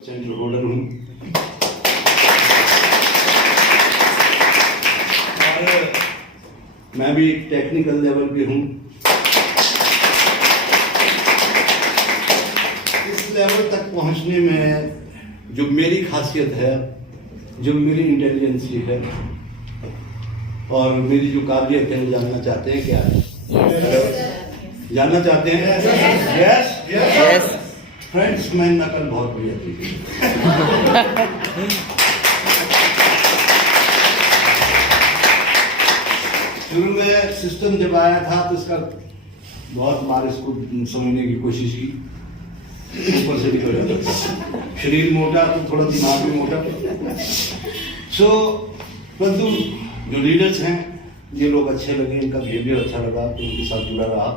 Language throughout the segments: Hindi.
सेंट्रल होल्डर हूँ और मैं भी टेक्निकल लेवल पे हूँ। इस लेवल तक पहुँचने में जो मेरी खासियत है, जो मेरी इंटेलिजेंसी है और मेरी जो काबिलियत है, वो जानना चाहते हैं क्या है? जानना चाहते हैं? यस यस फ्रेंड्स, मैं नकल बहुत बढ़िया थी। शुरू में सिस्टम जब आया था तो इसका बहुत बार इसको समझने की कोशिश की, ऊपर से भी हो जाता था। शरीर मोटा तो थोड़ा दिमाग भी मोटा। परंतु जो लीडर्स हैं ये लोग अच्छे लगे, इनका बिहेवियर अच्छा लगा तो उनके साथ जुड़ा रहा।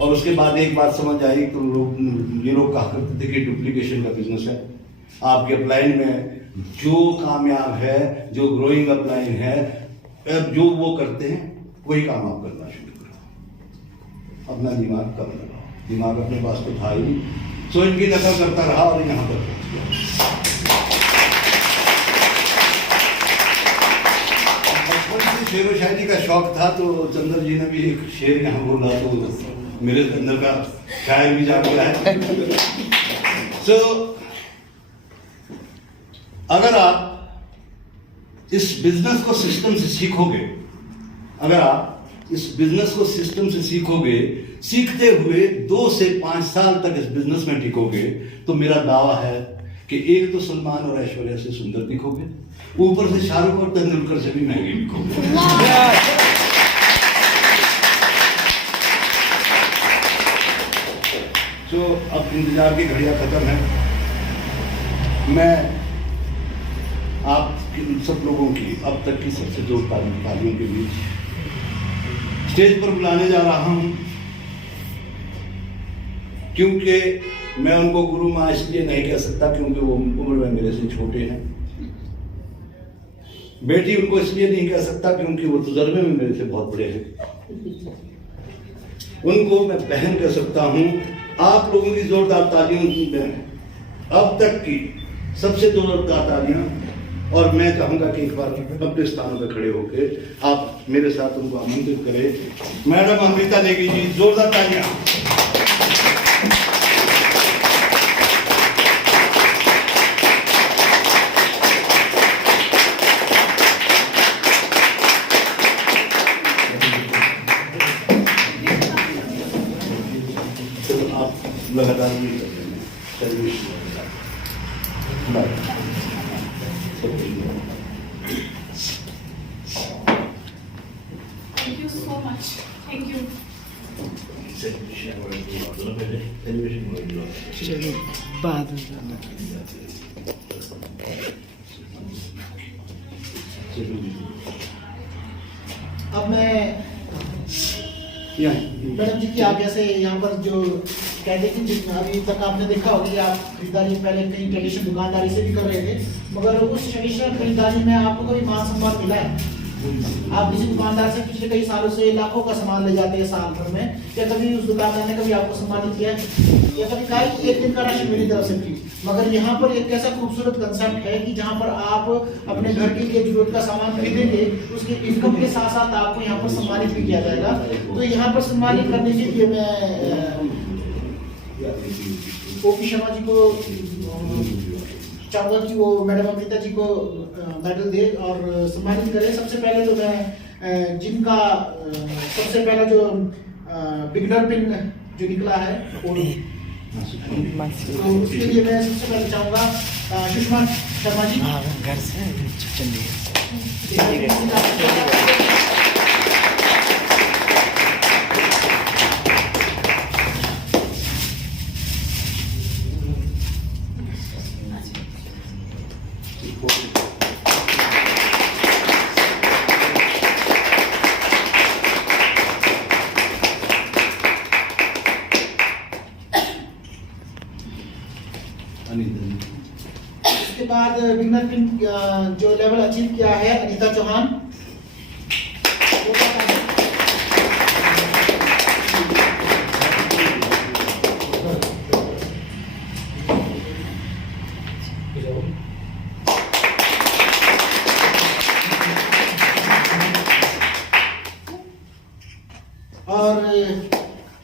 और उसके बाद एक बात समझ आई तो ये लोग कहा करते थे कि डुप्लीकेशन का बिजनेस है। आपके अपलाइन में जो कामयाब है, जो ग्रोइंग अपलाइन है, जो वो करते हैं वही काम आप करना शुरू करो। अपना दिमाग कम लगाओ, दिमाग अपने पास तो था ही। सो इनकी नकल करता रहा और यहाँ पर पहुँच गया। बचपन से शेर व शायरी का शौक था तो चंद्र जी ने भी एक शेर यहाँ बोला तो मेरे अंदर का शायर भी जाग गया है। सो अगर आप इस बिजनेस को सिस्टम से सीखोगे, अगर आप इस बिजनेस को सिस्टम से सीखोगे, सीखते हुए 2 से 5 साल तक इस बिजनेस में टिकोगे, तो मेरा दावा है कि एक तो सलमान और ऐश्वर्या से सुंदर दिखोगे, ऊपर से शाहरुख और तेंदुलकर से भी महंगे दिखोगे। तो अब इंतजार की घड़ियां खत्म है। मैं आप सब लोगों की अब तक की सबसे जोरदार तालियों के बीच स्टेज पर बुलाने जा रहा हूं, क्योंकि मैं उनको गुरु माँ इसलिए नहीं कह सकता क्योंकि वो उम्र में मेरे से छोटे हैं। बेटी उनको इसलिए नहीं कह सकता क्योंकि वो तजुर्बे में मेरे से बहुत बड़े हैं। उनको मैं बहन कह सकता हूं। आप लोगों की जोरदार तालियों में अब तक की सबसे जोरदार तालियां, और मैं चाहूंगा कि एक बार अपने स्थानों पर खड़े होकर आप मेरे साथ उनको आमंत्रित करें। मैडम अमृता नेगी जी, जोरदार तालियां। लगातार भी service Thank you so much. Thank you. बाद अब मैं मैडम जी की आज्ञा से यहाँ पर जो कहते हैं कि अभी तक आपने देखा होगा कि आप खरीदारी पहले कहीं ट्रेडिशनल दुकानदारी से भी कर रहे थे, मगर उस ट्रेडिशनल खरीदारी में आपको कभी मान सम्मान मिला है? आप किसी दुकानदार से पिछले कई सालों से लाखों का सामान ले जाते हैं साल भर में, क्या कभी उस दुकानदार ने कभी आपको सम्मानित किया है? या कभी कहा कि एक दिन का राशि मेरी तरफ से थी? मगर यहाँ पर एक ऐसा खूबसूरत कंसेप्ट है कि जहाँ पर आप अपने घर के लिए जरूरत का सामान खरीदेंगे, उसके इनकम के साथ साथ आपको यहाँ पर सम्मानित भी किया जाएगा। तो यहाँ पर सम्मानित करने के लिए मैं ओपी शर्मा जी को चाहूंगा कि वो मैडम अमृता जी को मेडल दे और सम्मानित करें। सबसे पहले तो मैं जिनका सबसे पहला जो बिगनर पिन जो निकला है वो, तो उसके लिए मैं सबसे पहले चाहूंगा सुषमा शर्मा जी। घर से उसके बाद विनर पिन जो लेवल अचीव किया है अनीता चौहान। और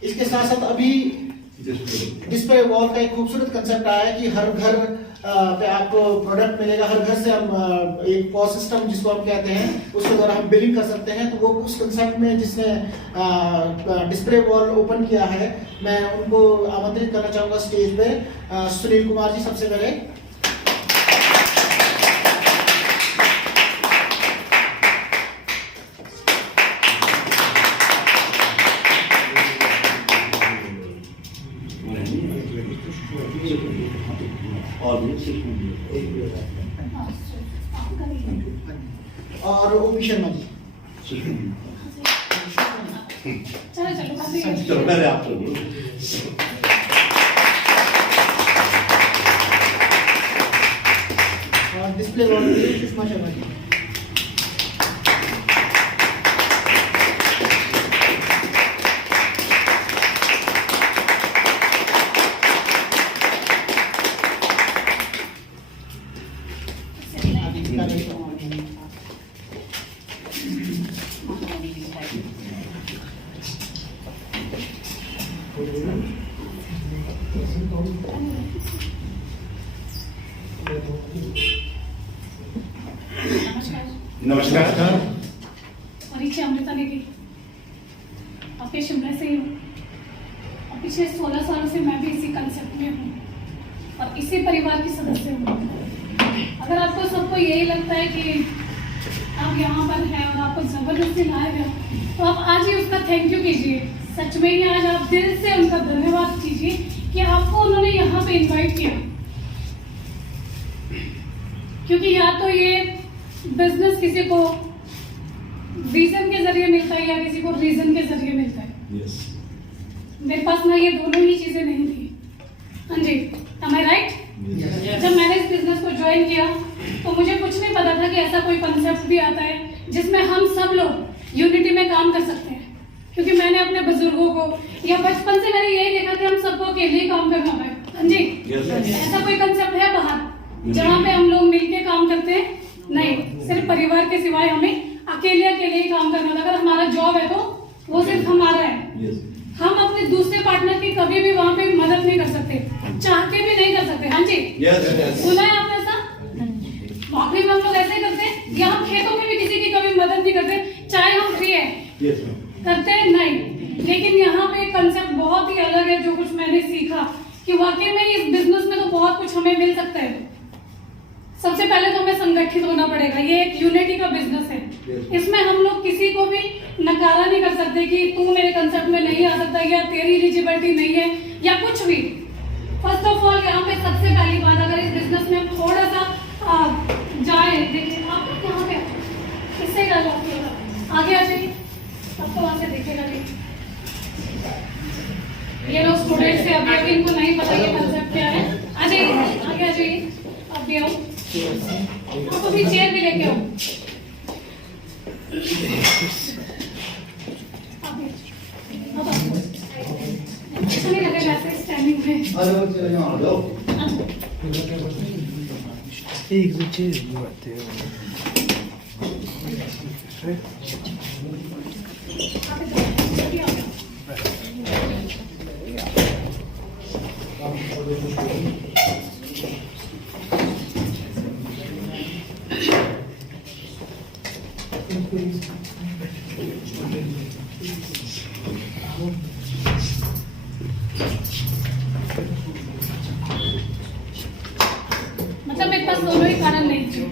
इसके साथ साथ अभी डिस्प्ले वॉल का एक खूबसूरत कंसेप्ट आया है कि हर घर पे आपको प्रोडक्ट मिलेगा, हर घर से हम एक पॉस सिस्टम जिसको हम कहते हैं उसके द्वारा हम बिलिंग कर सकते हैं। तो वो उस कंसेप्ट में जिसने डिस्प्ले वॉल ओपन किया है, मैं उनको आमंत्रित करना चाहूँगा स्टेज पे। सुनील कुमार जी सबसे पहले। और ओपी शर्मा जी। चलो चलो काफी है। चलो पहले आप चलो। और डिस्प्ले वॉल के लिए सुषमा शर्मा जी। नमस्कार। परीक्षा अमृता देवी, आपके शिमला से ही हूँ और पिछले 16 सालों से मैं भी इसी कंसेप्ट में हूँ और इसी परिवार की सदस्य हूँ। अगर आपको सबको यही लगता है कि आप यहाँ पर हैं और आपको जबरदस्ती लाए गए तो आप आज ही उसका थैंक यू कीजिए। सच में ही आज आप दिल से उनका धन्यवाद कीजिए कि आपको उन्होंने यहाँ पे इनवाइट किया, क्योंकि या तो ये बिजनेस किसी को विजन के जरिए मिलता है या किसी को रीजन के जरिए मिलता है। Yes. मेरे पास ना ये दोनों ही चीजें नहीं थी। हाँ जी, am I right? जब मैंने इस बिजनेस को ज्वाइन किया तो मुझे कुछ नहीं पता था कि ऐसा कोई कंसेप्ट भी आता है जिसमें हम सब लोग यूनिटी में काम कर सकते हैं, क्योंकि मैंने अपने बुजुर्गों को या बचपन से मैंने यही देखा कि हम सबको अकेले ही काम करना है। हाँ जी, ऐसा कोई कंसेप्ट है बाहर जहाँ पे हम लोग मिलके काम करते हैं? नहीं, सिर्फ परिवार के सिवाय हमें अकेले ही काम करना था। अगर हमारा जॉब है तो वो सिर्फ हमारा है। हम अपने दूसरे पार्टनर की कभी भी वहाँ पे मदद नहीं कर सकते, चाह के भी नहीं कर सकते। हाँ जी, सुना है आपने ऐसा? नौकरी में हम लोग ऐसे करते हैं या हम खेतों में भी किसी की कभी मदद नहीं करते, चाहे हम फ्री है करते हैं नहीं। लेकिन यहाँ पे कंसेप्ट बहुत ही अलग है। जो कुछ मैंने सीखा कि वाकई में इस बिजनेस में तो बहुत कुछ हमें मिल सकता है। सबसे पहले तो हमें संगठित होना पड़ेगा। ये एक यूनिटी का बिजनेस है। इसमें हम लोग किसी को भी नकारा नहीं कर सकते कि तू मेरे कंसेप्ट में नहीं आ सकता या तेरी एलिजिबिलिटी नहीं है या कुछ भी। फर्स्ट ऑफ ऑल यहाँ पे सबसे पहली बात, अगर इस बिजनेस में हम थोड़ा सा जाए, देखिए आप यहाँ पे किससे आगे आ जाइए, सब तो वहां से देखेगा नहीं। ये लोग स्टूडेंट्स से अभी इनको नहीं पता ये कंसेप्ट क्या है। आ जाइए, आगे आ जाइए, आप भी आओ, आप अभी चेयर भी लेके आओ। अच्छा नहीं लगेगा ऐसे स्टैंडिंग में। एक दो चीज बातें मतलब मेरे पास दोनों ही कारण नहीं थे,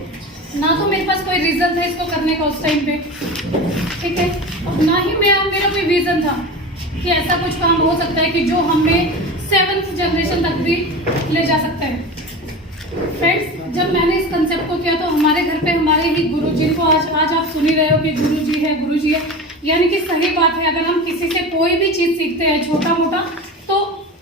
ना तो मेरे पास कोई रीजन था इसको करने का उस टाइम पे, ठीक है, और ना ही मेरा कोई विजन था कि ऐसा कुछ काम हो सकता है कि जो हमें 7th जनरेशन तक भी ले जा सकता है। फ्रेंड्स, जब मैंने इस कंसेप्ट को किया तो हमारे घर पे हमारे ही गुरुजी को आज आप सुन ही रहे हो कि गुरुजी है, यानी कि सही बात है। अगर हम किसी से कोई भी चीज सीखते हैं छोटा मोटा, तो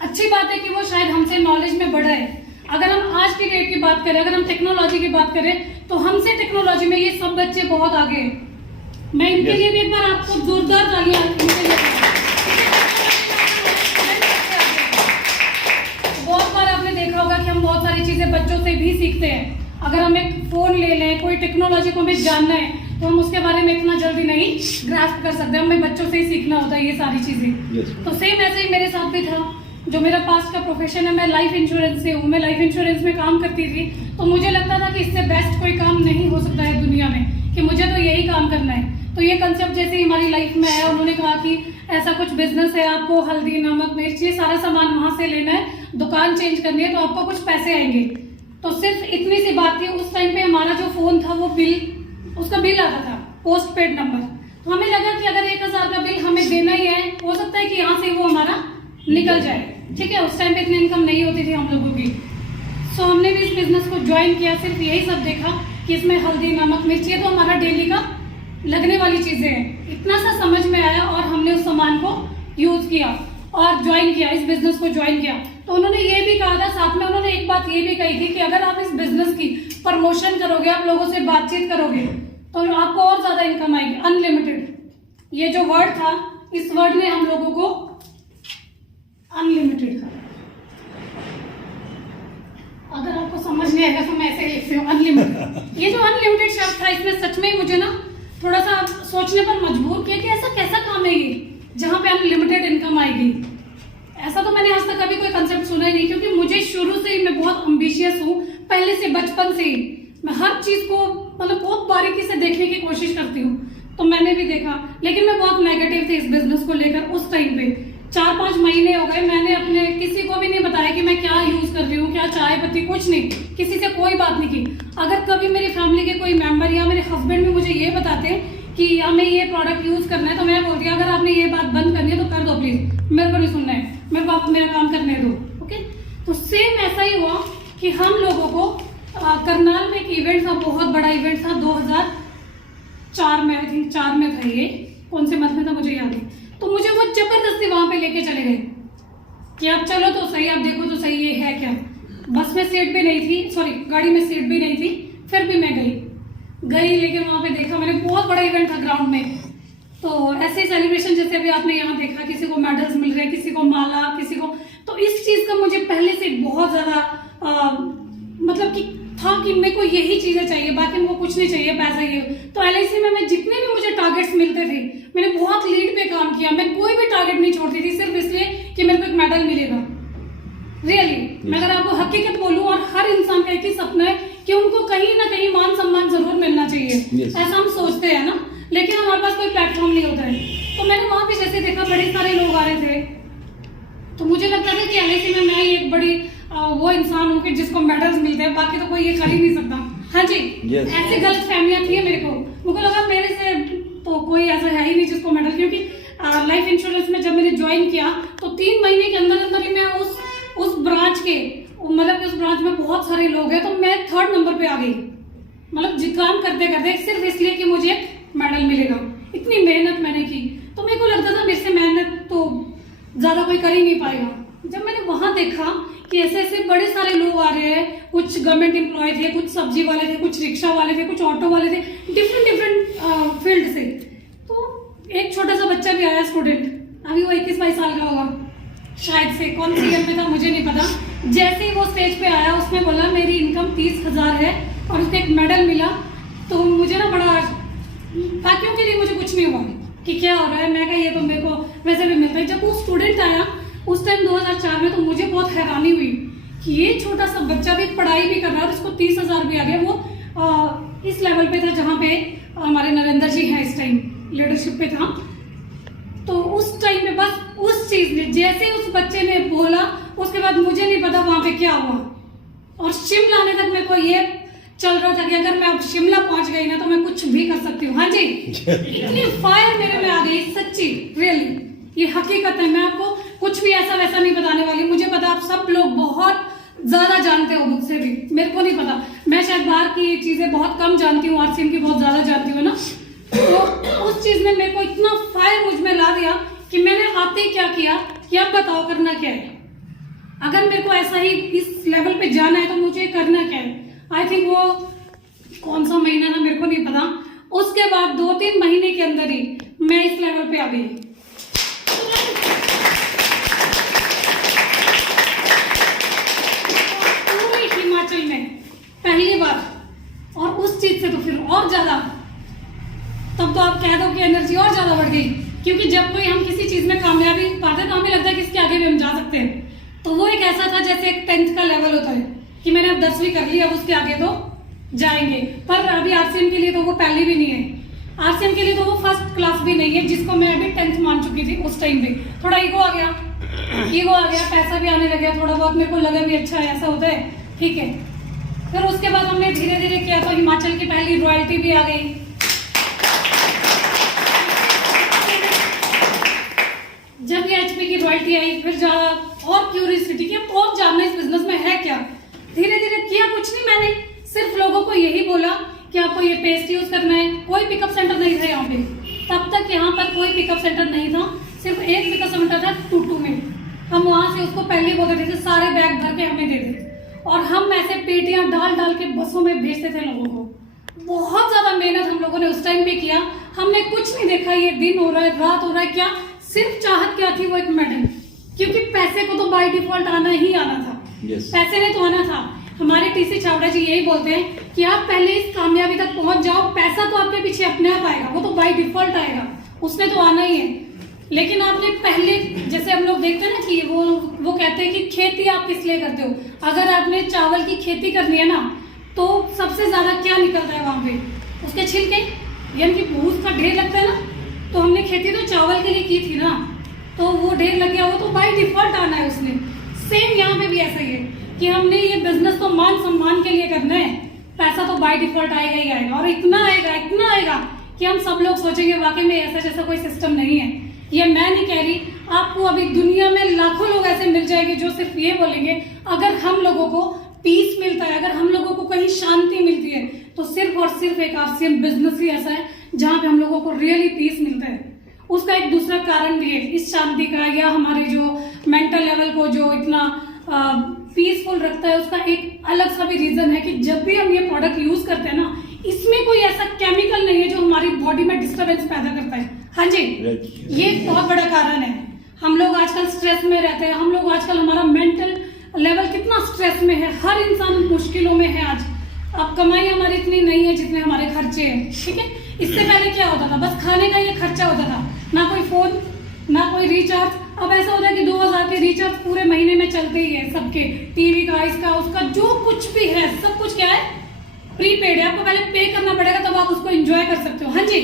अच्छी बात है कि वो शायद हमसे नॉलेज में बढ़ा है। अगर हम आज की डेट की बात करें, अगर हम टेक्नोलॉजी की बात करें, तो हमसे टेक्नोलॉजी में ये सब बच्चे बहुत आगे हैं। मैं इनके लिए भी एक बार आपको जोरदार तालियां बहुत बार आपने देखा होगा कि हम बहुत सारी चीजें बच्चों से भी सीखते हैं। अगर हम एक फोन ले लें, कोई टेक्नोलॉजी को हमें जानना है तो हम उसके बारे में इतना जल्दी नहीं ग्रास्प कर सकते, हमें बच्चों से ही सीखना होता है ये सारी चीजें। तो सेम ऐसे ही मेरे साथ भी था। जो मेरा पास्ट का प्रोफेशन है, मैं लाइफ इंश्योरेंस से हूँ, मैं लाइफ इंश्योरेंस में काम करती थी। तो मुझे लगता था कि इससे बेस्ट कोई काम नहीं हो सकता है दुनिया में, कि मुझे तो यही काम करना है। तो ये कंसेप्ट जैसे ही हमारी लाइफ में आया, उन्होंने कहा कि ऐसा कुछ बिजनेस है, आपको हल्दी, नमक, मिर्च, ये सारा सामान वहां से लेना है, दुकान चेंज करनी है, तो आपको कुछ पैसे आएंगे। तो सिर्फ इतनी सी बात थी। उस टाइम पे हमारा जो फोन था वो उसका बिल आता था, पोस्ट पेड नंबर। तो हमें लगा कि अगर 1000 का बिल हमें देना ही है, हो सकता है कि यहाँ से वो हमारा निकल जाए। ठीक है, उस टाइम पे इतनी इनकम नहीं होती थी हम लोगों की। सो हमने भी इस बिजनेस को ज्वाइन किया, सिर्फ यही सब देखा कि इसमें हल्दी, नमक, मिर्च, ये तो हमारा डेली का लगने वाली चीजें हैं। इतना सा समझ में आया और हमने उस सामान को यूज किया और ज्वाइन किया, इस बिजनेस को ज्वाइन किया। तो उन्होंने ये भी कहा था साथ में, उन्होंने एक बात ये भी कही थी कि अगर आप इस बिजनेस की प्रमोशन करोगे, आप लोगों से बातचीत करोगे, तो आपको और ज्यादा इनकम आएगी, अनलिमिटेड। ये जो वर्ड था, इस वर्ड ने हम लोगों को अनलिमिटेड था। अगर आपको समझ नहीं आएगा तो मैं ऐसे लिखती हूँ, अनलिमिटेड। ये जो अनलिमिटेड शब्द था, इसने सच में मुझे ना थोड़ा सा सोचने पर मजबूर किया कि ऐसा कैसा काम है ये जहाँ पे अनलिमिटेड इनकम आएगी। ऐसा तो मैंने आज तक कभी कोई कंसेप्ट सुना ही नहीं, क्योंकि मुझे शुरू से ही मैं बहुत एम्बिशियस हूँ, पहले से बचपन से ही मैं हर चीज को मतलब बहुत बारीकी से देखने की कोशिश करती हूँ। तो मैंने भी देखा, लेकिन मैं बहुत नेगेटिव थी इस बिजनेस को लेकर। उस टाइम पे 4-5 महीने हो गए, मैंने अपने किसी को भी नहीं बताया कि मैं क्या यूज कर रही हूँ, क्या चाय पत्ती, कुछ नहीं, किसी से कोई बात नहीं की। अगर कभी मेरी फैमिली के कोई मेंबर या मेरे हस्बैंड भी मुझे ये बताते कि हमें ये प्रोडक्ट यूज करना है, तो मैं बोलती हूँ अगर आपने ये बात बंद करनी है तो कर दो प्लीज, मेरे को नहीं सुनना है, मेरे को आप मेरा काम करने दो। ओके, तो सेम ऐसा ही हुआ कि हम लोगों को करनाल में एक इवेंट था, बहुत बड़ा इवेंट था, 2004 में, आई थिंक 4 में था ये, कौन से मंथ में था मुझे याद है। तो मुझे वो जबरदस्ती वहां पे लेके चले गए कि आप चलो तो सही, आप देखो तो सही ये है क्या। बस में सीट भी नहीं थी, सॉरी गाड़ी में सीट भी नहीं थी, फिर भी मैं गई, लेकिन वहां पे देखा मैंने, बहुत बड़ा इवेंट था ग्राउंड में। तो ऐसे सेलिब्रेशन जैसे अभी आपने यहाँ देखा, किसी को मेडल्स मिल रहे हैं, किसी को माला, किसी को, तो इस चीज का मुझे पहले से बहुत ज्यादा मतलब कि था कि मेरे को यही चीजें चाहिए, बाकी मेरे को कुछ नहीं चाहिए, पैसा ये। तो LIC में मैं जितने भी मुझे टारगेट्स मिलते थे, मैंने बहुत लीड पे काम किया, मैं कोई भी टारगेट नहीं छोड़ती थी सिर्फ इसलिए कि मेरे को एक मेडल मिलेगा। रियली मैं अगर आपको हकीकत बोलूं, और हर इंसान का एक ही सपना है कि उनको कहीं ना कहीं मान सम्मान जरूर मिलना चाहिए। ऐसा हम सोचते हैं ना, लेकिन हमारे पास कोई प्लेटफॉर्म नहीं होता है। तो मैंने वहां पे जैसे देखा, बड़े सारे लोग आ रहे थे, तो मुझे लगता था कि LIC में मैं एक बड़ी वो इंसान हूँ कि जिसको मेडल्स मिलते हैं, बाकी तो कोई ये कर ही नहीं सकता। हाँ जी, ऐसी गलत फहमियां थी मेरे को लगा मेरे से तो कोई ऐसा है ही नहीं जिसको मेडल, क्योंकि लाइफ इंश्योरेंस में जब मैंने ज्वाइन किया तो 3 महीने के अंदर अंदर ही मैं उस ब्रांच के, मतलब उस ब्रांच में बहुत सारे लोग हैं, तो मैं 3rd नंबर पे आ गई, मतलब काम करते करते, सिर्फ इसलिए कि मुझे मेडल मिलेगा। इतनी मेहनत मैंने की, तो मेरे को लगता था मेरे से मेहनत तो ज्यादा कोई कर ही नहीं पाएगा। जब मैंने वहां देखा कि ऐसे ऐसे बड़े सारे लोग आ रहे हैं, कुछ गवर्नमेंट एम्प्लॉय थे, कुछ सब्जी वाले थे, कुछ रिक्शा वाले थे, कुछ ऑटो वाले थे, डिफरेंट फील्ड से। तो एक छोटा सा बच्चा भी आया, स्टूडेंट, अभी वो 21-22 साल का होगा शायद से, कौन सी ईयर में था मुझे नहीं पता। जैसे ही वो स्टेज पे आया, उसने बोला मेरी इनकम 30,000 है और उसको एक मेडल मिला। तो मुझे ना बड़ा, बाकियों के लिए मुझे कुछ नहीं हुआ कि क्या हो रहा है, मैं कहा ये तो मेरे को वैसे भी मिलता है। जब वो स्टूडेंट आया उस टाइम 2004 में, तो मुझे बहुत हैरानी हुई कि ये छोटा सा बच्चा भी पढ़ाई भी कर रहा है और इसको 30,000 भी आ गया। वो इस लेवल पे था जहाँ पे हमारे नरेंद्र जी हैं, इस टाइम लीडरशिप पे था। तो उस टाइम पे बस उस चीज ने, जैसे उस बच्चे ने बोला, उसके बाद मुझे नहीं पता वहां पे क्या हुआ। और शिमला आने तक मेरे को ये चल रहा था कि अगर मैं अब शिमला पहुंच गई ना तो मैं कुछ भी कर सकती हूँ। हाँ जी, इतनी फायर मेरे में आ गई, सच्ची, रियली, ये हकीकत है। मैं आपको कुछ भी ऐसा वैसा नहीं बताने वाली। मुझे पता आप सब लोग बहुत ज्यादा जानते हो मुझसे भी, मेरे को नहीं पता। मैं शायद बाहर की चीजें बहुत कम जानती हूँ, RCM की बहुत ज्यादा जानती हूँ ना। तो उस चीज ने मेरे को इतना फायर मुझ में ला दिया कि मैंने आते ही क्या किया कि अब बताओ करना क्या है। अगर मेरे को ऐसा ही इस लेवल पे जाना है तो मुझे करना क्या है। आई थिंक वो कौन सा महीना था मेरे को नहीं पता। उसके बाद 2-3 महीने के अंदर ही मैं इस लेवल पे आ गई। पूरी पहली बार, और उस चीज से तो फिर और ज्यादा, तब तो आप कह दो कि एनर्जी और ज्यादा बढ़ गई। क्योंकि जब कोई हम किसी चीज में कामयाबी पाते हैं तो हमें लगता है कि इसके आगे भी हम जा सकते हैं। तो वो एक ऐसा था जैसे एक 10th का लेवल होता है कि मैंने अब 10वीं कर ली, अब उसके आगे तो जाएंगे। पर अभी आरसीएम के लिए तो वो पहली भी नहीं है, आरसीएम के लिए तो वो फर्स्ट क्लास भी नहीं है, जिसको मैं अभी 10th मान चुकी थी। उस टाइम पे थोड़ा ईगो आ गया, पैसा भी आने लगा, थोड़ा बहुत मेरे को लगा भी अच्छा है, ऐसा होता है, ठीक है। फिर उसके बाद हमने धीरे धीरे किया तो हिमाचल की पहली रॉयल्टी भी आ गई। जब ये एचपी की रॉयल्टी आई, फिर ज्यादा और क्यूरियोसिटी की, और जानना इस बिजनेस में है क्या। धीरे धीरे किया कुछ नहीं, मैंने सिर्फ लोगों को यही बोला कि आपको ये पेस्ट यूज करना है। कोई पिकअप सेंटर नहीं था यहाँ पे, तब तक यहाँ पर कोई पिकअप सेंटर नहीं था, सिर्फ एक पिकअप सेंटर था टूटू में। हम वहां से उसको पहले बोलते थे सारे बैग भर के हमें दे दे, और हम ऐसे पेटियां डाल डाल के बसों में भेजते थे लोगों को। बहुत ज्यादा मेहनत हम लोगों ने उस टाइम पे किया। हमने कुछ नहीं देखा ये दिन हो रहा है रात हो रहा है क्या, सिर्फ चाहत क्या थी, वो एक मेडल। क्योंकि पैसे को तो बाय डिफॉल्ट आना ही आना था, पैसे ने तो आना था। हमारे टीसी छावड़ा जी यही बोलते हैं कि आप पहले इस कामयाबी तक पहुंच जाओ, पैसा तो आपके पीछे अपने आप आएगा, वो तो बाय डिफॉल्ट आएगा, उसने तो आना ही है। लेकिन आपने पहले, जैसे हम लोग देखते हैं ना कि वो कहते हैं कि खेती आप किस लिए करते हो। अगर आपने चावल की खेती करनी है ना, तो सबसे ज्यादा क्या निकलता है वहां पे, उसके छिलके, यानी कि भूस का ढेर लगता है ना। तो हमने खेती तो चावल के लिए की थी ना, तो वो ढेर लग गया, वो तो बाय डिफॉल्ट आना है उसने। सेम यहाँ पे भी ऐसा ही है कि हमने ये बिजनेस तो मान सम्मान के लिए करना है, पैसा तो बाय डिफॉल्ट आएगा ही आएगा, और इतना आएगा कि हम सब लोग सोचेंगे वाकई में ऐसा जैसा कोई सिस्टम नहीं है। ये मैं नहीं कह रही, आपको अभी दुनिया में लाखों लोग ऐसे मिल जाएंगे जो सिर्फ ये बोलेंगे अगर हम लोगों को पीस मिलता है, अगर हम लोगों को कहीं शांति मिलती है, तो सिर्फ और सिर्फ एक आरसीएम बिजनेस ही ऐसा है जहां पे हम लोगों को रियली पीस मिलता है। उसका एक दूसरा कारण भी है इस शांति का, या हमारे जो मेंटल लेवल को जो इतना पीसफुल रखता है, उसका एक अलग सा भी रीजन है कि जब भी हम ये प्रोडक्ट यूज करते हैं ना, इसमें कोई ऐसा केमिकल नहीं है जो हमारी बॉडी में डिस्टर्बेंस पैदा करता है। हाँ जी, ये बहुत बड़ा कारण है। हम लोग आजकल स्ट्रेस में रहते हैं, हम लोग आजकल, हमारा मेंटल लेवल कितना स्ट्रेस में है, हर इंसान मुश्किलों में है आज। अब कमाई हमारी इतनी नहीं है जितने हमारे खर्चे हैं, ठीक है। इससे पहले क्या होता था, बस खाने का ये खर्चा होता था, ना कोई फोन ना कोई रिचार्ज। अब ऐसा होता है कि 2000 के रिचार्ज पूरे महीने में चलते ही है सबके, टीवी का, इसका उसका, जो कुछ भी है सब कुछ क्या है, प्रीपेड है। आपको पहले पे करना पड़ेगा तब आप उसको एंजॉय कर सकते हो। हाँ जी,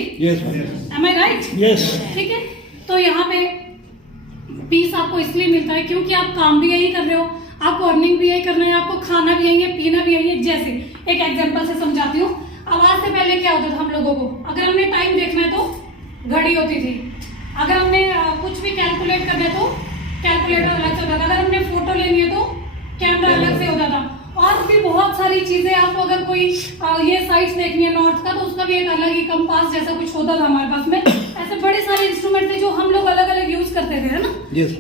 एम आई राइट? यस। ठीक है, तो यहाँ पे पीस आपको इसलिए मिलता है क्योंकि आप काम भी यही कर रहे हो, आपको अर्निंग भी यही करना है, आपको खाना भी यही है, पीना भी यही है। जैसे एक एग्जांपल से समझाती हूँ। अब आज से पहले क्या होता था हम लोगों को, अगर हमने टाइम देखना है तो घड़ी होती थी, अगर हमने कुछ भी कैलकुलेट करना है तो कैलकुलेटर अलग से होता था, अगर हमने फोटो लेनी है तो कैमरा अलग से होता था, और भी बहुत सारी चीजें। आपको अगर कोई ये साइट्स देखनी है नॉर्थ का, तो उसका भी एक अलग ही कंपास जैसा कुछ होता था हमारे पास में। ऐसे बड़े सारे इंस्ट्रूमेंट थे जो हम लोग अलग अलग यूज करते थे, है ना।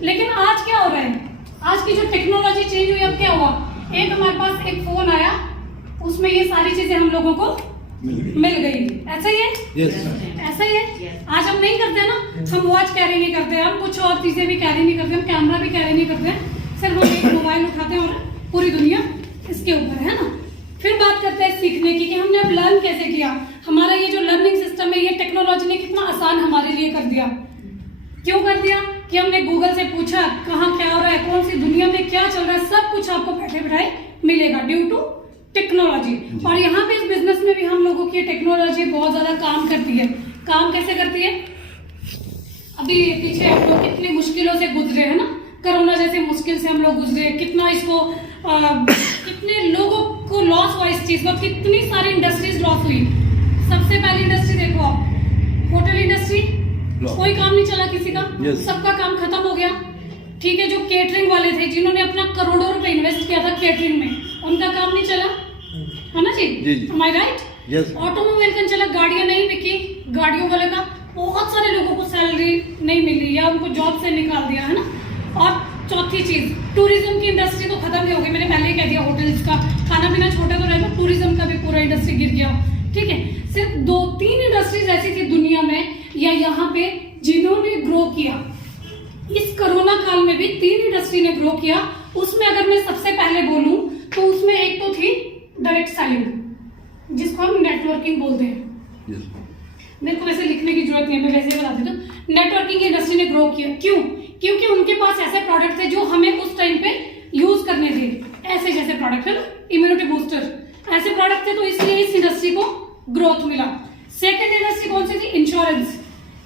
लेकिन आज क्या हो रहा है, आज की जो टेक्नोलॉजी चेंज हुई, अब क्या हुआ, एक हमारे पास एक फोन आया, उसमें ये सारी चीजें हम लोगों को मिल गई। ऐसा ही है, ऐसा ही है। आज हम नहीं करते ना, हम वॉच कैरी नहीं करते, हम कुछ और चीजें भी कैरी नहीं करते, हम कैमरा भी कैरी नहीं करते, सिर्फ हम एक मोबाइल उठाते हैं और पूरी दुनिया इसके ऊपर है ना। फिर बात करते हैं सीखने की कि हमने अब लर्न कैसे किया। हमारा ये जो लर्निंग सिस्टम है, ये टेक्नोलॉजी ने कितना आसान हमारे लिए कर दिया। क्यों कर दिया कि हमने गूगल से पूछा कहाँ क्या हो रहा है, कौन सी दुनिया में क्या चल रहा है, सब कुछ आपको बैठे बैठाए मिलेगा ड्यू टू टेक्नोलॉजी। और यहाँ पे इस बिजनेस में भी हम लोगों की टेक्नोलॉजी बहुत ज्यादा काम करती है। काम कैसे करती है, अभी पीछे हम लोग कितनी मुश्किलों से गुजरे हैं ना, कोरोना जैसे मुश्किल से हम लोग गुजरे, कितना इसको कितने लोगों को लॉस हुआ इस चीज का, कितनी सारी इंडस्ट्रीज लॉस हुई। सबसे पहली इंडस्ट्री देखो आप, होटल इंडस्ट्री, कोई काम नहीं चला किसी का, सबका काम खत्म हो गया। ठीक है, जो केटरिंग वाले थे जिन्होंने अपना करोड़ों रुपए इन्वेस्ट किया था केटरिंग में, उनका काम नहीं चला, है ना जी? एम आई राइट? ऑटोमोबाइल का चला, गाड़ियां नहीं बिकी, गाड़ियों वाले का बहुत सारे लोगों को सैलरी नहीं मिली या उनको जॉब से निकाल दिया, है ना। और चौथी चीज, टूरिज्म की इंडस्ट्री तो खत्म ही हो गई, मैंने पहले ही कह दिया। होटल्स का खाना पीना छोटा तो रहेगा, टूरिज्म का भी पूरा इंडस्ट्री गिर गया। ठीक है, सिर्फ 2-3 इंडस्ट्रीज ऐसी थी दुनिया में या यहाँ पे जिन्होंने ग्रो किया। इस कोरोना काल में भी 3 इंडस्ट्री ने ग्रो किया। उसमें अगर मैं सबसे पहले बोलूं तो उसमें एक तो थी डायरेक्ट सेलिंग, जिसको हम नेटवर्किंग बोलते हैं। Yes. मेरे को वैसे लिखने की जरूरत नहीं है, मैं वैसे ही बता देती हूँ। नेटवर्किंग इंडस्ट्री ने ग्रो किया, क्यों? क्योंकि उनके पास ऐसे प्रोडक्ट थे जो हमें उस टाइम पे यूज करने थे, ऐसे जैसे प्रोडक्ट है ना, इम्यूनिटी बूस्टर, ऐसे प्रोडक्ट थे, तो इसलिए इस इंडस्ट्री को ग्रोथ मिला। सेकेंड इंडस्ट्री कौन सी थी? इंश्योरेंस।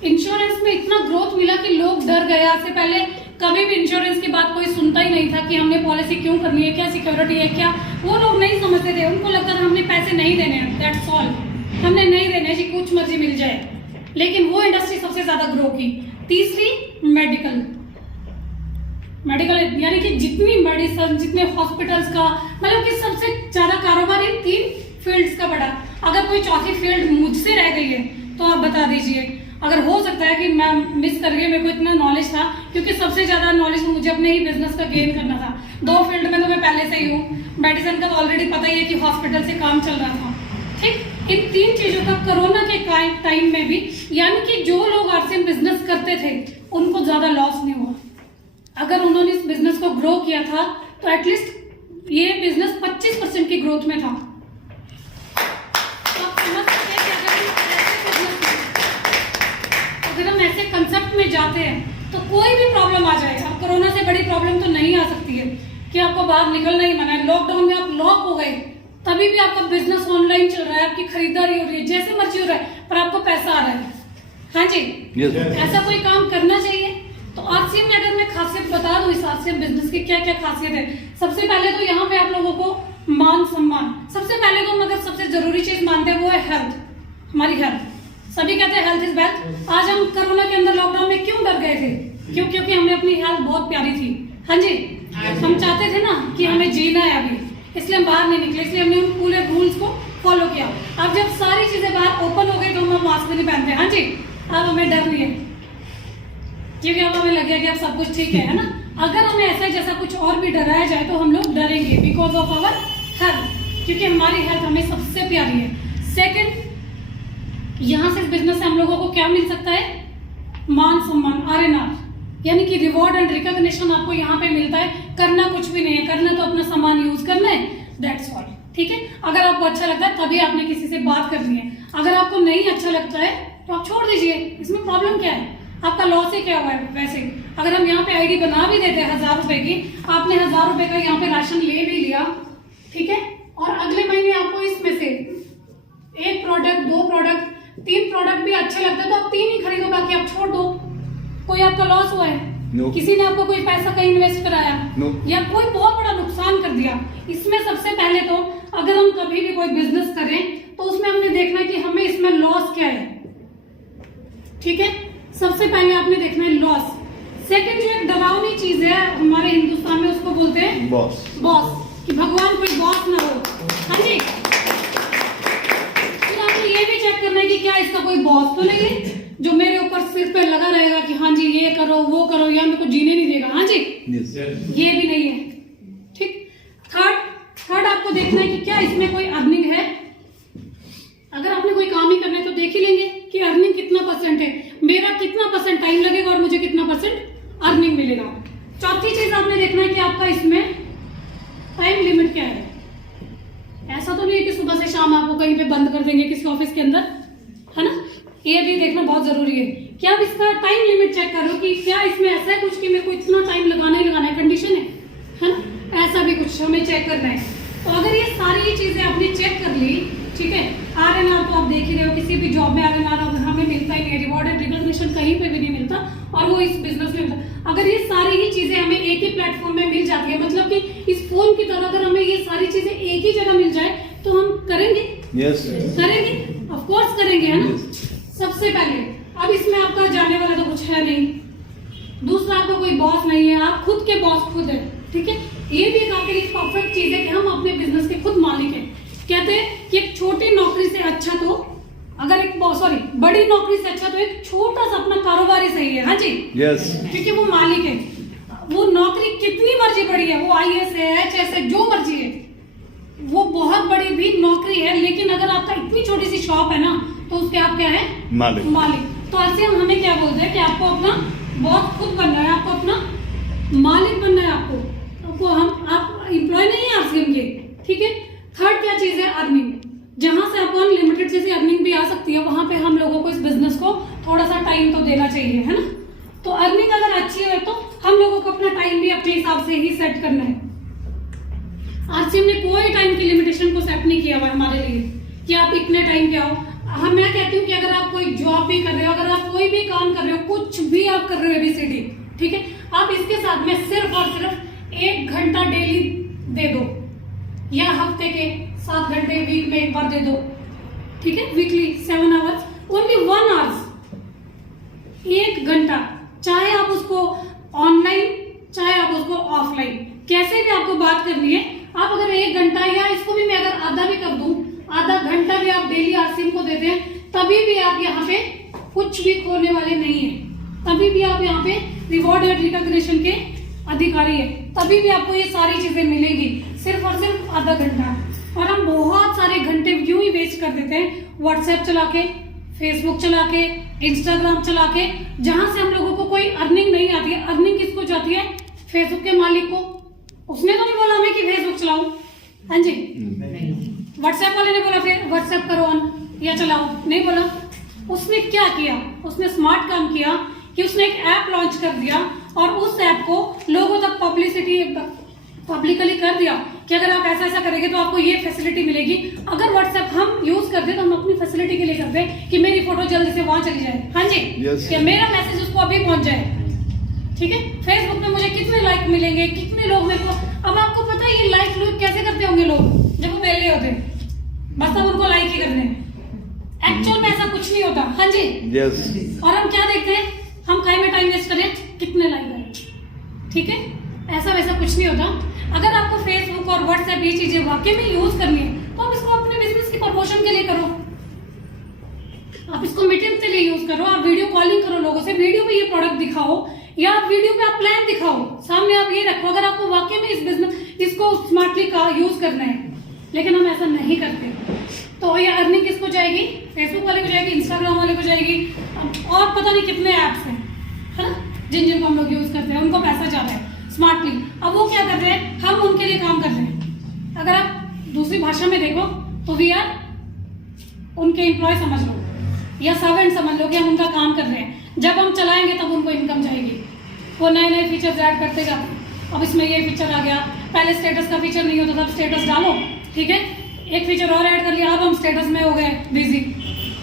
इंश्योरेंस में इतना ग्रोथ मिला कि लोग डर गए। आज से पहले कभी भी इंश्योरेंस की बात कोई सुनता ही नहीं था कि हमने पॉलिसी क्यों करनी है, क्या सिक्योरिटी है, क्या, वो लोग नहीं समझते थे। उनको लगता था हमने पैसे नहीं देने हैं, दैट्स ऑल, हमने नहीं देने जी, कुछ मर्जी मिल जाए। लेकिन वो इंडस्ट्री सबसे ज्यादा ग्रो की। तीसरी मेडिकल, मेडिकल यानी कि जितनी मेडिसिन, जितने हॉस्पिटल्स का, मतलब कि सबसे ज्यादा कारोबार इन 3 फील्ड्स का बढ़ा। अगर कोई चौथी फील्ड मुझसे रह गई है तो आप बता दीजिए। अगर हो सकता है कि मैं मिस कर गई, मेरे को इतना नॉलेज था, क्योंकि सबसे ज्यादा नॉलेज मुझे अपने ही बिजनेस का गेन करना था। 2 फील्ड में तो मैं पहले से ही हूँ। मेडिसिन का तो ऑलरेडी पता ही है कि हॉस्पिटल से काम चल रहा था, ठीक। इन 3 चीजों का कोरोना के टाइम में भी, यानी कि जो लोग आरसीएम बिजनेस करते थे उनको ज्यादा लॉस नहीं हुआ। अगर उन्होंने इस बिजनेस को ग्रो किया था तो एटलीस्ट ये बिजनेस 25% की ग्रोथ में था। तो आप समझ सकते हैं कि अगर हम ऐसे कंसेप्ट में जाते हैं तो कोई भी प्रॉब्लम आ जाए। अब कोरोना से बड़ी प्रॉब्लम तो नहीं आ सकती है कि आपको बाहर निकलना ही मना है। लॉकडाउन में आप लॉक हो गए, तभी भी आपका बिजनेस ऑनलाइन चल रहा है, आपकी खरीदारी हो रही है, जैसे मर्जी हो रहा है, पर आपको पैसा आ रहा है। हाँ जी, Yes. ऐसा कोई काम करना चाहिए। तो आरसीएम में अगर मैं खासियत बता दूं इस आरसीएम बिजनेस की क्या क्या खासियत है। सबसे पहले तो यहाँ पे आप लोगों को मान सम्मान, सबसे पहले तो मगर सबसे जरूरी चीज मानते हैं वो है हेल्थ, हमारी हेल्थ। सभी कहते हैं हेल्थ इज वेल्थ। आज हम कोरोना के अंदर लॉकडाउन में क्यों डर गए थे? क्योंकि हमें अपनी हेल्थ बहुत प्यारी थी। हाँ जी, हम चाहते थे ना कि हमें जीना है अभी, इसलिए हम बाहर नहीं निकले, इसलिए हमने उन पूरे रूल्स को फॉलो किया। अब जब सारी चीजें बाहर ओपन हो गई तो हम मास्क भी नहीं पहनते। हाँ जी, अब हमें डर नहीं है, क्योंकि अब हमें लग गया कि अब सब कुछ ठीक है ना। अगर हमें ऐसा जैसा कुछ और भी डराया जाए तो हम लोग डरेंगे, बिकॉज ऑफ आवर हेल्थ, क्योंकि हमारी हेल्थ हमें सबसे प्यारी है। सेकंड, यहाँ से इस बिजनेस से हम लोगों को क्या मिल सकता है? मान सम्मान, RNR, यानी कि रिवॉर्ड एंड रिकॉग्निशन आपको यहाँ पे मिलता है। करना कुछ भी नहीं है, करना तो अपना सामान यूज करना है, दैट्स ऑल, ठीक है। अगर आपको अच्छा लगता है तभी आपने किसी से बात करनी है। अगर आपको नहीं अच्छा लगता है तो आप छोड़ दीजिए, इसमें प्रॉब्लम क्या है? आपका लॉस ही क्या हुआ है? वैसे अगर हम यहाँ पे आईडी बना भी देते हैं 1000 रुपए की, आपने 1000 रुपए का यहाँ पे राशन ले भी लिया, ठीक है, और अगले महीने आपको इसमें से 1 प्रोडक्ट, 2 प्रोडक्ट, 3 प्रोडक्ट भी अच्छे लगते हैं तो आप 3 ही खरीदो, बाकी आप छोड़ दो। कोई आपका लॉस हुआ है? No. किसी ने आपको कोई पैसा कहीं इन्वेस्ट कराया? No. या कोई बहुत बड़ा नुकसान कर दिया? इसमें सबसे पहले तो अगर हम कभी भी कोई बिजनेस करें तो उसमें हमने देखना है कि हमें इसमें लॉस क्या है, ठीक है। सबसे पहले आपने देखना है लॉस। सेकंड, जो एक डरावनी चीज है हमारे हिंदुस्तान में, उसको बोलते हैं बॉस। बॉस, कि भगवान कोई बॉस ना हो। हाँ जी, फिर आपने ये भी चेक करना है कि क्या इसका कोई बॉस तो नहीं है जो मेरे ऊपर सिर पे लगा रहेगा कि हाँ जी ये करो वो करो, या मेरे को जीने नहीं देगा। हाँ जी, Yes. ये भी नहीं है, ठीक। थर्ड आपको देखना है कि क्या इसमें कोई अर्निंग है। अगर आपने कोई काम ही करना है तो देख ही लेंगे कि अर्निंग कितना % है, मेरा कितना % टाइम लगेगा और मुझे कितना % अर्निंग मिलेगा। चौथी चीज आपने देखना है कि आपका इसमें टाइम लिमिट क्या है। ऐसा तो नहीं है कि सुबह से शाम आपको कहीं पे बंद कर देंगे किसी ऑफिस के अंदर, है ना। ये भी देखना बहुत जरूरी है कि आप इसका टाइम लिमिट चेक करो कि क्या इसमें ऐसा है कुछ कि मेरे को इतना टाइम लगाना ही लगाना है, कंडीशन है ना। ऐसा भी कुछ हमें चेक करना है। तो अगर ये सारी चीजें आपने चेक कर ली, ठीक है। RNR तो आप देख ही रहे हो, किसी भी जॉब में RNR हमें मिलता ही नहीं है, रिवॉर्ड एंड रिकॉग्निशन कहीं पे भी नहीं मिलता, और वो इस बिजनेस में मिलता। अगर ये सारी ही चीजें हमें एक ही प्लेटफॉर्म में मिल जाती है, मतलब कि इस फोन की तरह अगर हमें ये सारी चीजें एक ही जगह मिल जाए तो हम करेंगे। Yes. करेंगे, ऑफ कोर्स करेंगे, है ना। सबसे पहले अब इसमें आपका जाने वाला तो कुछ है नहीं। दूसरा, आपका कोई बॉस नहीं है, आप खुद के बॉस खुद है, ठीक है। ये भी एक आपके लिए परफेक्ट चीज है कि हम अपने बिजनेस के खुद मालिक हैं। कहते हैं कि एक छोटी नौकरी से अच्छा तो अगर एक बड़ी नौकरी से अच्छा तो एक छोटा सा अपना कारोबार ही सही है। हाँ जी, Yes. क्योंकि वो मालिक है। वो नौकरी कितनी मर्जी बड़ी है, वो IAS है, HS है, जो मर्जी है, वो बहुत बड़ी भी नौकरी है, लेकिन अगर आपका इतनी छोटी सी शॉप है ना तो उसके आप क्या है? मालिक। तो ऐसे हम हमें क्या बोलते हैं कि आपको अपना बॉस खुद बनना है, आपको अपना मालिक बनना है। आपको हम आप एम्प्लॉय नहीं है RCM के, ठीक है। थर्ड क्या चीज है अर्निंग, जहां से आपको अनलिमिटेड जैसी अर्निंग भी आ सकती है, वहां पे हम लोगों को इस बिजनेस को थोड़ा सा टाइम तो देना चाहिए, है ना। तो अर्निंग अगर अच्छी है तो हम लोगों को अपना टाइम भी अपने हिसाब से ही सेट करना है। आरसीएम ने कोई टाइम की लिमिटेशन को सेट नहीं किया हुआ हमारे लिए कि आप इतने टाइम पे आओ। हम मैं कहती हूँ कि अगर आप कोई जॉब भी कर रहे हो, अगर आप कोई भी काम कर रहे हो, कुछ भी आप कर रहे हो ABCD, ठीक है, आप इसके साथ में सिर्फ और सिर्फ 1 घंटा डेली दे दो, या हफ्ते के 7 घंटे वीक में एक बार दे दो, ठीक है, वीकली 7 आवर्स, ओनली 1 आवर्स, 1 घंटा, चाहे आप उसको ऑनलाइन चाहे आप उसको ऑफलाइन, कैसे भी आपको बात करनी है, आप अगर 1 घंटा या इसको भी मैं अगर आधा भी कर दूं, आधा घंटा भी आप डेली आरसीएम को देते हैं, तभी भी आप यहाँ पे कुछ भी खोने वाले नहीं है, तभी भी आप यहाँ पे रिवॉर्ड एंड रिकॉग्निशन के अधिकारी है, तभी भी आपको ये सारी चीजें मिलेंगी, सिर्फ और सिर्फ आधा घंटा। और हम बहुत सारे घंटे यूं ही वेस्ट कर देते हैं व्हाट्सएप चला के, फेसबुक चला के, इंस्टाग्राम चला के, जहां से हम लोगों को कोई अर्निंग नहीं आती है। अर्निंग किसको जाती है? फेसबुक के मालिक को। उसने तो नहीं बोला हमें कि फेसबुक चलाओ, हाँ जी, व्हाट्सएप वाले ने बोला फिर व्हाट्सएप करो ऑन या चलाओ, नहीं बोला। उसने क्या किया? उसने स्मार्ट काम किया कि उसने एक ऐप लॉन्च कर दिया और उस ऐप को लोगों तक पब्लिकली कर दिया कि अगर आप ऐसा ऐसा करेंगे तो आपको ये फैसिलिटी मिलेगी। अगर व्हाट्सएप हम यूज करते तो हम अपनी फैसिलिटी के लिए करते कि मेरी फोटो जल्दी से वहां चली जाए, हाँ जी, कि मेरा मैसेज उसको अभी पहुंच जाए, ठीक है। फेसबुक पे मुझे कितने लाइक मिलेंगे, कितने लोग मेरे को, अब आपको पता है ये लाइक लोग कैसे करते होंगे लोग जब वो वेले होते, बस अब उनको लाइक ही करने, एक्चुअल में ऐसा कुछ नहीं होता, हाँ जी, यस। और हम क्या देखते हैं, हम कहीं में टाइम वेस्ट करें, कितने लाइक आए, ठीक है, ऐसा वैसा कुछ नहीं होता। अगर आपको फेसबुक और व्हाट्सएप ये चीजें वाकई में यूज करनी है तो आप इसको अपने बिजनेस की प्रमोशन के लिए करो, आप इसको मीटिंग के लिए यूज करो, आप वीडियो कॉलिंग करो लोगों से, वीडियो पे ये प्रोडक्ट दिखाओ या आप वीडियो पे आप प्लान दिखाओ, सामने आप ये रखो, अगर आपको वाकई में इस बिजनेस इसको स्मार्टली का यूज करना है। लेकिन हम ऐसा नहीं करते, तो ये अर्निंग किसको जाएगी? फेसबुक वाले को जाएगी, इंस्टाग्राम वाले को जाएगी, और पता नहीं कितने ऐप्स हैं, है ना, जिन जिनको हम लोग यूज करते हैं, उनको पैसा जाता है स्मार्टली। अब वो क्या कर रहे हैं, हम उनके लिए काम कर रहे हैं। अगर आप दूसरी भाषा में देखो तो वी आर उनके एम्प्लॉय समझ लो या सर्वेंट समझ लो कि हम उनका काम कर रहे हैं। जब हम चलाएंगे तब उनको इनकम जाएगी। वो नए नए फीचर्स ऐड करते जाते हैं, अब इसमें ये फीचर आ गया, पहले स्टेटस का फीचर नहीं होता था, स्टेटस डालो, ठीक है, एक फीचर और ऐड कर लिया, अब हम स्टेटस में हो गए बिजी,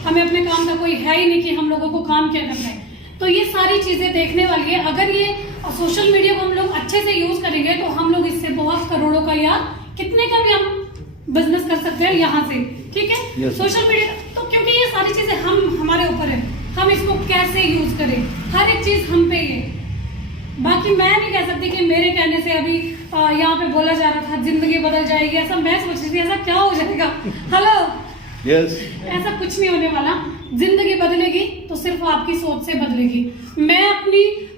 हमें अपने काम का कोई है ही नहीं कि हम लोगों को काम क्या करना है। तो ये सारी चीजें देखने वाली है। अगर ये सोशल मीडिया को हम लोग अच्छे से यूज करेंगे तो हम लोग इससे बहुत करोड़ों का या कितने का भी हम बिजनेस कर सकते हैं यहाँ से, ठीक है। सोशल मीडिया तो क्योंकि ये सारी चीजें हम हमारे ऊपर है, हम इसको कैसे यूज करें, हर एक चीज हम पे है। बाकी मैं नहीं कह सकती कि मेरे कहने से अभी यहाँ पे बोला जा रहा था जिंदगी बदल जाएगी, ऐसा मैं सोच रही थी, ऐसा क्या हो जाएगा, हेलो, यस, ऐसा कुछ नहीं होने वाला। जिंदगी बदलेगी तो सिर्फ आपकी सोच से बदलेगी। मैं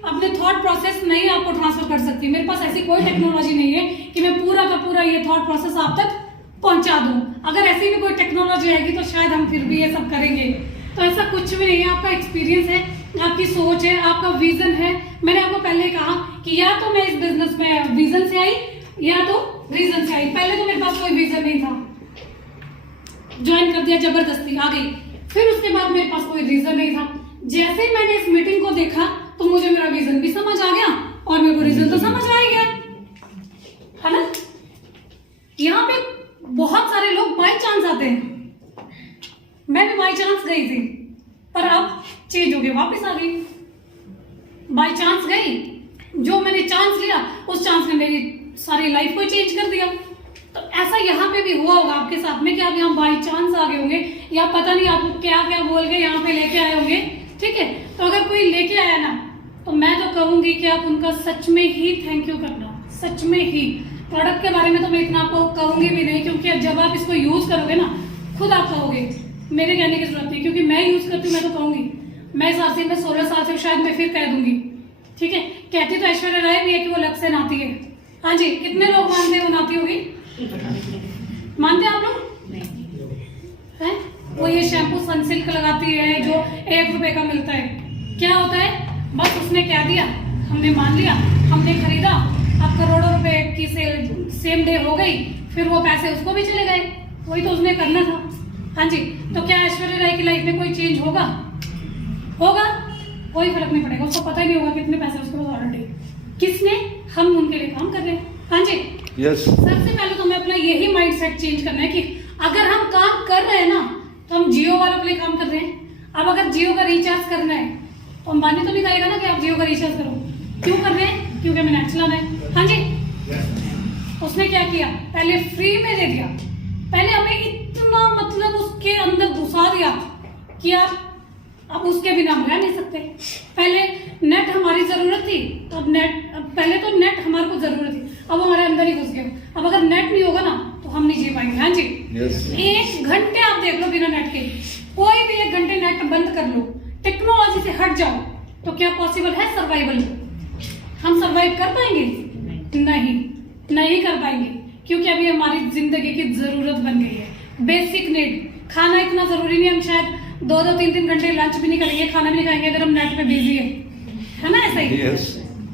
अपने थॉट प्रोसेस नहीं आपको ट्रांसफर कर सकती, मेरे पास ऐसी कोई टेक्नोलॉजी नहीं है कि मैं पूरा का पूरा ये थॉट प्रोसेस आप तक पहुंचा दूं। अगर ऐसी भी कोई टेक्नोलॉजी आएगी तो शायद हम फिर भी ये सब करेंगे, तो ऐसा कुछ भी नहीं है। आपका एक्सपीरियंस है, आपकी सोच है, आपका विजन है। मैंने आपको पहले कहा कि या तो मैं इस बिजनेस में विजन से आई या तो रीजन से आई। पहले तो मेरे पास कोई विजन नहीं था, ज्वाइन कर दिया जबरदस्ती, आ गई। फिर उसके बाद मेरे पास कोई रीजन नहीं था। जैसे ही मैंने इस मीटिंग को देखा तो मुझे मेरा विजन भी समझ आ गया और मेरे को रीजन तो समझ आ गया, है ना। यहाँ पे बहुत सारे लोग बाय चांस आते हैं, मैं भी बाय चांस गई थी, पर अब चेंज हो गया, वापस आ गई। बाय चांस गई, जो मैंने चांस लिया उस चांस ने मेरी सारी लाइफ को चेंज कर दिया। तो ऐसा यहाँ पे भी हुआ होगा आपके साथ में कि आप यहाँ बाई चांस आ गए होंगे या पता नहीं आपको क्या क्या बोल के यहाँ पे लेके आए होंगे, ठीक है। तो अगर कोई लेके आया ना तो मैं तो कहूंगी कि आप उनका सच में ही थैंक यू करना, सच में ही। प्रोडक्ट के बारे में तो मैं इतना आपको कहूंगी भी नहीं, क्योंकि जब आप इसको यूज करोगे ना खुद आप कहोगे, मेरे कहने की जरूरत नहीं, क्योंकि मैं यूज करती हूँ, मैं तो कहूंगी। मैं इस आरसी में 16 साल से शायद मैं फिर कह दूंगी, ठीक है। कहती तो ऐश्वर्या राय भी है कि वो लक्ष्य नाती है, हाँ जी, कितने लोग मानते हैं वो नाती होगी, मानते हैं आप लोग हैं? वो ये शैम्पू सनसिल्क लगाती है जो 1 रुपए का मिलता है, क्या होता है, बस उसने क्या दिया, हमने मान लिया, हमने खरीदा, अब करोड़ों रुपए की सेल सेम डे हो गई, फिर वो पैसे उसको भी चले गए, वही तो उसने करना था। हाँ जी, तो क्या ऐश्वर्या राय की लाइफ में कोई चेंज होगा? होगा? कोई फर्क नहीं पड़ेगा, उसको पता ही नहीं होगा कितने पैसे उसके पास ऑलरेडी। किसने? हम उनके लिए काम कर रहे हैं। हाँ जी, यस। सबसे पहले तो हमें अपना यही माइंडसेट चेंज करना है कि अगर हम काम कर रहे हैं ना, तो हम जियो वालों के लिए काम कर रहे हैं। अब अगर जियो का रिचार्ज करना है तो अंबानी तो नहीं कहेगा ना कि आप जियो का रिचार्ज करो। क्यों कर रहे हैं? क्योंकि हमें नेट चलाना है। हाँ जी, उसने क्या किया? पहले फ्री में दे दिया, पहले हमें इतना मतलब उसके अंदर घुसा दिया कि आप अब उसके बिना हम रह नहीं सकते। पहले नेट हमारी जरूरत थी, अब पहले तो नेट हमारे को जरूरत थी, अब हमारे अंदर ही घुस गया। अब अगर नेट नहीं होगा ना तो हम नहीं जी पाएंगे। हाँ जी, एक घंटे आप देख लो बिना नेट के, कोई भी 1 घंटे नेट बंद कर लो, टेक्नोलॉजी से हट जाओ, तो क्या पॉसिबल है सर्वाइवल? हम सर्वाइव कर पाएंगे? नहीं कर पाएंगे, क्योंकि अभी हमारी जिंदगी की जरूरत बन गई है। बेसिक नीड, खाना इतना जरूरी नहीं, हम शायद 2-2, 3-3 घंटे लंच भी नहीं करेंगे, खाना भी नहीं खाएंगे अगर हम नेट पे बिजी है ना? ऐसा ही Yes.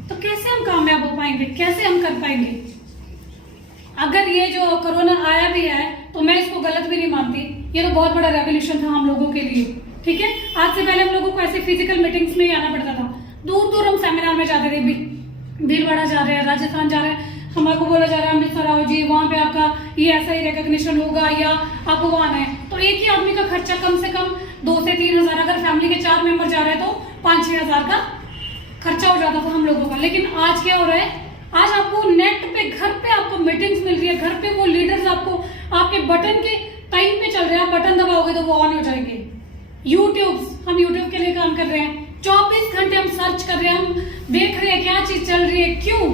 तो कैसे हम कामयाब हो पाएंगे? कैसे हम कर पाएंगे? अगर ये जो कोरोना आया भी है तो मैं इसको गलत भी नहीं मानती, ये तो बहुत बड़ा रेवोल्यूशन था हम लोगों के लिए। ठीक है, आज से पहले हम लोगों को ऐसे फिजिकल मीटिंग्स में ही आना पड़ता था, दूर हम सेमिनार में जाते थे। भीलवाड़ा जा रहे हैं, राजस्थान जा रहे हैं, हमारे को बोला जा रहा है अमृतसर आओ जी, वहां पे आपका ये ऐसा ही रिकॉग्निशन होगा या आपको वहां आना है। तो एक ही आदमी का खर्चा कम से कम 2 से 3 हजार, अगर फैमिली के 4 मेंबर जा रहे हैं तो 5-6 हजार का खर्चा हो जाता था हम लोगों का। लेकिन आज क्या हो रहा है? आज आपको नेट पे, घर पे आपको मीटिंग्स मिल रही है, घर पे वो लीडर्स आपको आपके बटन के टाइम पे चल रहे हैं, आप बटन दबाओगे तो वो ऑन हो जाएंगे। हम यूट्यूब के लिए काम कर रहे हैं, 24 घंटे हम सर्च कर रहे हैं, हम देख रहे हैं क्या चीज चल रही है। क्यों?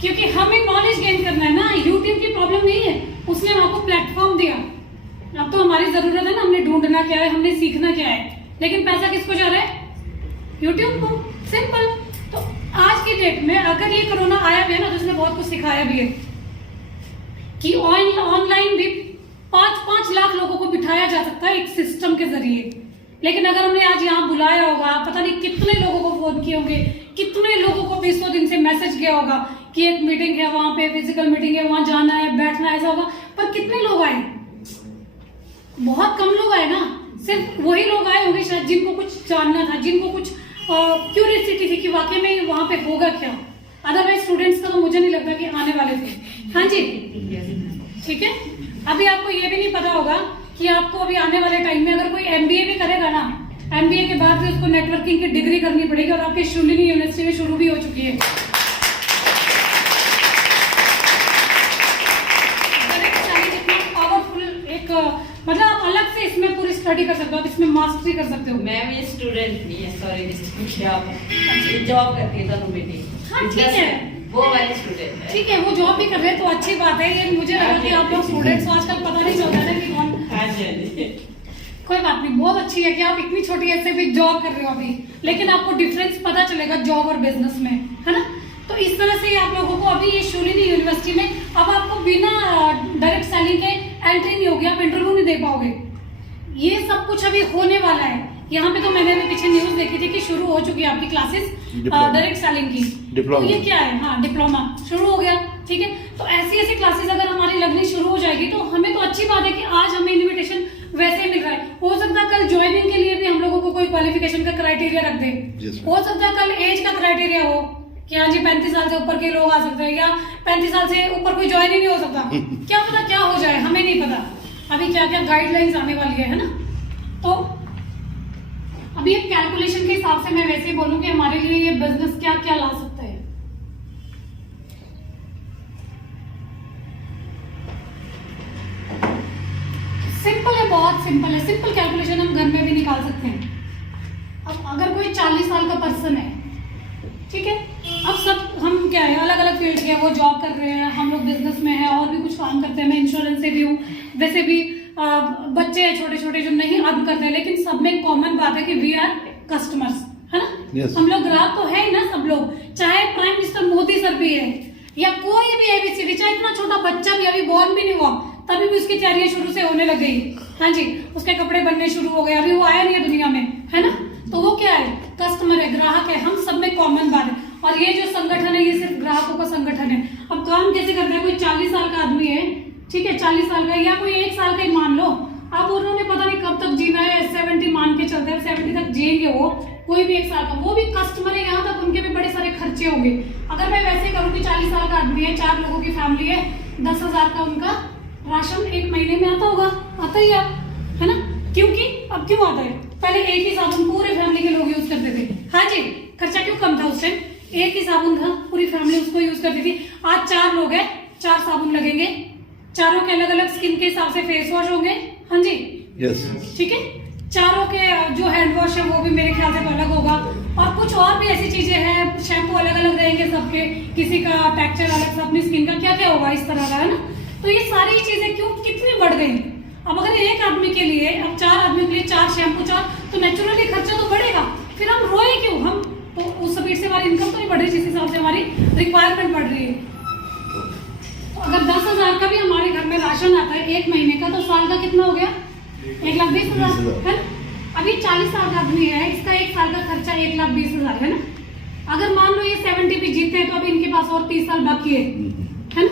क्योंकि हमें नॉलेज गेन करना है ना। यूट्यूब की प्रॉब्लम नहीं है, उसने हमको प्लेटफॉर्म दिया। अब तो हमारी जरूरत है ना, हमने ढूंढना क्या है, हमने सीखना क्या है। लेकिन पैसा किसको जा रहा है? यूट्यूब को। सिंपल। तो आज की डेट में अगर ये कोरोना आया भी है ना, तो उसने बहुत कुछ सिखाया भी है कि ऑनलाइन भी 5-5 लाख लोगों को बिठाया जा सकता है एक सिस्टम के जरिए। लेकिन अगर हमने आज यहाँ बुलाया होगा, पता नहीं कितने लोगों को फोन किए होंगे, कितने लोगों को 20 दिन से मैसेज गया होगा कि एक मीटिंग है, वहां पे फिजिकल मीटिंग है, वहां जाना है, बैठना है, ऐसा होगा। पर कितने लोग आए? बहुत कम लोग आए ना। सिर्फ वही लोग आए होंगे शायद जिनको कुछ जानना था, जिनको कुछ क्यूरियोसिटी थी कि वाकई में वहां पे होगा क्या। अदरवाइज स्टूडेंट्स का तो मुझे नहीं लगता कि आने वाले थे। हाँ जी, ठीक है। अभी आपको ये भी नहीं पता होगा कि आपको अभी आने वाले टाइम में अगर कोई MBA भी करेगा ना, MBA के बाद भी उसको नेटवर्किंग की डिग्री करनी पड़ेगी, और आपकी शूलिनी यूनिवर्सिटी में शुरू भी हो चुकी है। मतलब आप अलग से इसमें पूरी स्टडी कर सकते हो, आप इसमें मास्टरी कर सकते हो। मैम ये स्टूडेंट नहीं है, सॉरी, आप जॉब करती है दोनों बेटी। हाँ ठीक है, वो वाली स्टूडेंट है। ठीक है, वो जॉब भी कर रहे हैं तो अच्छी बात है। ये मुझे लगा कि आप लोग स्टूडेंट्स हो, आजकल पता नहीं चलता है कि कौन। हाँ जी, कोई बात नहीं, बहुत अच्छी है कि आप इतनी छोटी एज से भी जॉब कर रहे हो अभी, लेकिन आपको डिफरेंस पता चलेगा जॉब और बिजनेस में, है ना। तो इस तरह से आप लोगों को अभी ये शूलिनी यूनिवर्सिटी में अब आपको बिना डायरेक्ट सेलिंग के एंट्री नहीं होगी, आप इंटरव्यू नहीं दे पाओगे। ये सब कुछ अभी होने वाला है। यहाँ पे तो मैंने अभी पीछे न्यूज देखी थी कि शुरू हो चुकी है आपकी क्लासेस डायरेक्ट सेलिंग की। डिप्लोमा। तो ये क्या है? हाँ, डिप्लोमा शुरू हो गया। ठीक है, तो ऐसी क्लासेस अगर हमारी लगनी शुरू हो जाएगी तो हमें तो अच्छी बात है कि आज हमें इन्विटेशन वैसे ही मिल रहा है। हो सकता है कल ज्वाइनिंग के लिए भी हम लोगों को कोई क्वालिफिकेशन का क्राइटेरिया रख दे। हो सकता है कल एज का क्राइटेरिया हो कि हाँ जी 35 साल से ऊपर के लोग आ सकते हैं, या 35 साल से ऊपर कोई ज्वाइन ही नहीं हो सकता। क्या पता क्या हो जाए, हमें नहीं पता। अभी क्या क्या गाइडलाइंस आने वाली है ना। तो अभी एक कैलकुलेशन के हिसाब से मैं वैसे ही बोलूं कि हमारे लिए ये बिजनेस क्या क्या ला सकता है। सिंपल है, बहुत सिंपल है। सिंपल कैलकुलेशन हम घर में भी निकाल सकते हैं। अब अगर कोई 40 साल का पर्सन है, ठीक है, अब सब हम क्या है अलग अलग फील्ड के, वो जॉब कर रहे हैं, हम लोग बिजनेस में है और भी कुछ काम करते हैं। मैं इंश्योरेंस से भी हूँ। वैसे भी बच्चे हैं छोटे छोटे जो नहीं अर्न करते हैं, लेकिन सब में कॉमन बात है कि वी आर कस्टमर्स, है ना। Yes. हम लोग ग्राहक तो है ही ना सब लोग, चाहे प्राइम मिनिस्टर मोदी सर भी है या कोई भी ABCD, चाहे इतना छोटा बच्चा भी अभी बॉर्न भी नहीं हुआ तभी भी उसकी तैयारियां शुरू से होने लग गई। हाँ जी, उसके कपड़े बनने शुरू हो गए, अभी वो आया नहीं है दुनिया में, है ना। तो वो क्या है? कस्टमर है, ग्राहक है, हम सब में कॉमन बात है। और ये जो संगठन है ये सिर्फ ग्राहकों का संगठन है। अब काम कैसे करता है? कोई 40 साल का आदमी है, ठीक है 40 साल का या कोई 1 साल का ही मान लो, अब उन्होंने पता नहीं कब तक जीना है, 70 मान के चलते हैं, 70 तक जिएंगे वो, कोई भी 1 साल का, वो भी कस्टमर है यहाँ तक, उनके भी बड़े सारे खर्चे होंगे। अगर मैं वैसे करूँ कि 40 साल का आदमी है, 4 लोगों की फैमिली है, 10,000 का उनका राशन 1 महीने में आता होगा, आता ही है ना, क्योंकि अब क्यों आता है, पहले एक ही साबुन पूरे फैमिली के लोग यूज करते थे, हाँ जी, खर्चा क्यों कम था उस टाइम, एक ही साबुन था, पूरी फैमिली उसको यूज करती थी। आज 4 लोग हैं, 4 साबुन लगेंगे, चारों के अलग अलग स्किन के हिसाब से फेस वॉश होंगे, हाँ जी, यस, ठीक है, चारों के जो हैंड वॉश है वो भी मेरे ख्याल से तो अलग होगा, और कुछ और भी ऐसी चीजें हैं, शैम्पू अलग अलग रहेंगे सबके, किसी का टेक्सचर अलग, अपनी स्किन का क्या क्या होगा इस तरह का, है ना। तो ये सारी चीजें क्यों कितनी बढ़ गई। अब अगर एक आदमी के लिए, अब 4 आदमी के लिए 4 शैम्पू, 4, तो नेचुरली खर्चा तो बढ़ेगा, फिर हम रोए क्यों, हम तो उस स्पीड से हमारी इनकम तो नहीं बढ़ रही जिस हिसाब से हमारी रिक्वायरमेंट बढ़ रही है। तो अगर 10,000 का भी हमारे घर में राशन आता है 1 महीने का, तो साल का कितना हो गया, 1,20,000 है ना। अभी 40 साल का आदमी है, इसका 1 साल का खर्चा 1,20,000 है ना। अगर मान लो ये 70 भी जीते हैं तो अभी इनके पास और 30 साल बाकी है ना,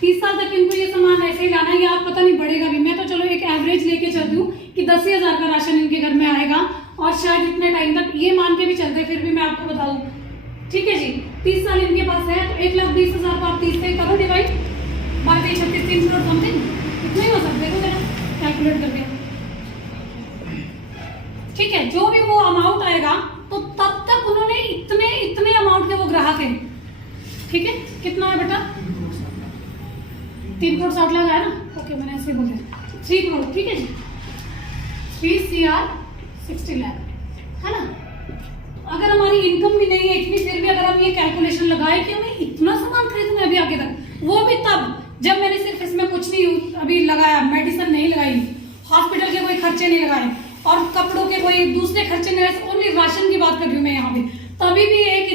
30 साल तक इनको ये सामान ऐसे ही लाना है, या आप पता नहीं बढ़ेगा भी। मैं तो चलो एक एवरेज लेके चलती हूँ कि 10,000 का राशन इनके घर में आएगा, और शायद इतने टाइम तक ये मान के भी चलते, फिर भी मैं आपको बता दूं, ठीक है जी, 30 साल इनके पास है, तो 1,20,000 को आप 30 से करो डिवाइड, 12, 36, 3 करोड़ समथिंग, इतना ही हो सकता है, तो जरा कैलकुलेट कर दिया, ठीक है। जो भी वो अमाउंट आएगा, तो तब तक उन्होंने इतने अमाउंट के वो ग्राहक हैं, ठीक है। कितना है बेटा, 3 करोड़ 60 लाख है ना, ओके, मैंने ऐसे बोल दिया 3 करोड़, ठीक है जी, 3 CR 60 लाख, है ना। अगर हमारी इनकम भी नहीं है इतनी, फिर भी अगर हम ये कैलकुलेशन लगाए कि हमें इतना सामान खरीदना है अभी आगे तक, वो भी तब जब मैंने सिर्फ इसमें कुछ नहीं अभी लगाया, मेडिसिन नहीं लगाई, हॉस्पिटल के कोई खर्चे नहीं लगाए, और कपड़ों के कोई दूसरे खर्चे नहीं लगाए, ओनली राशन की बात कर रही हूँ मैं यहाँ पे, तभी भी एक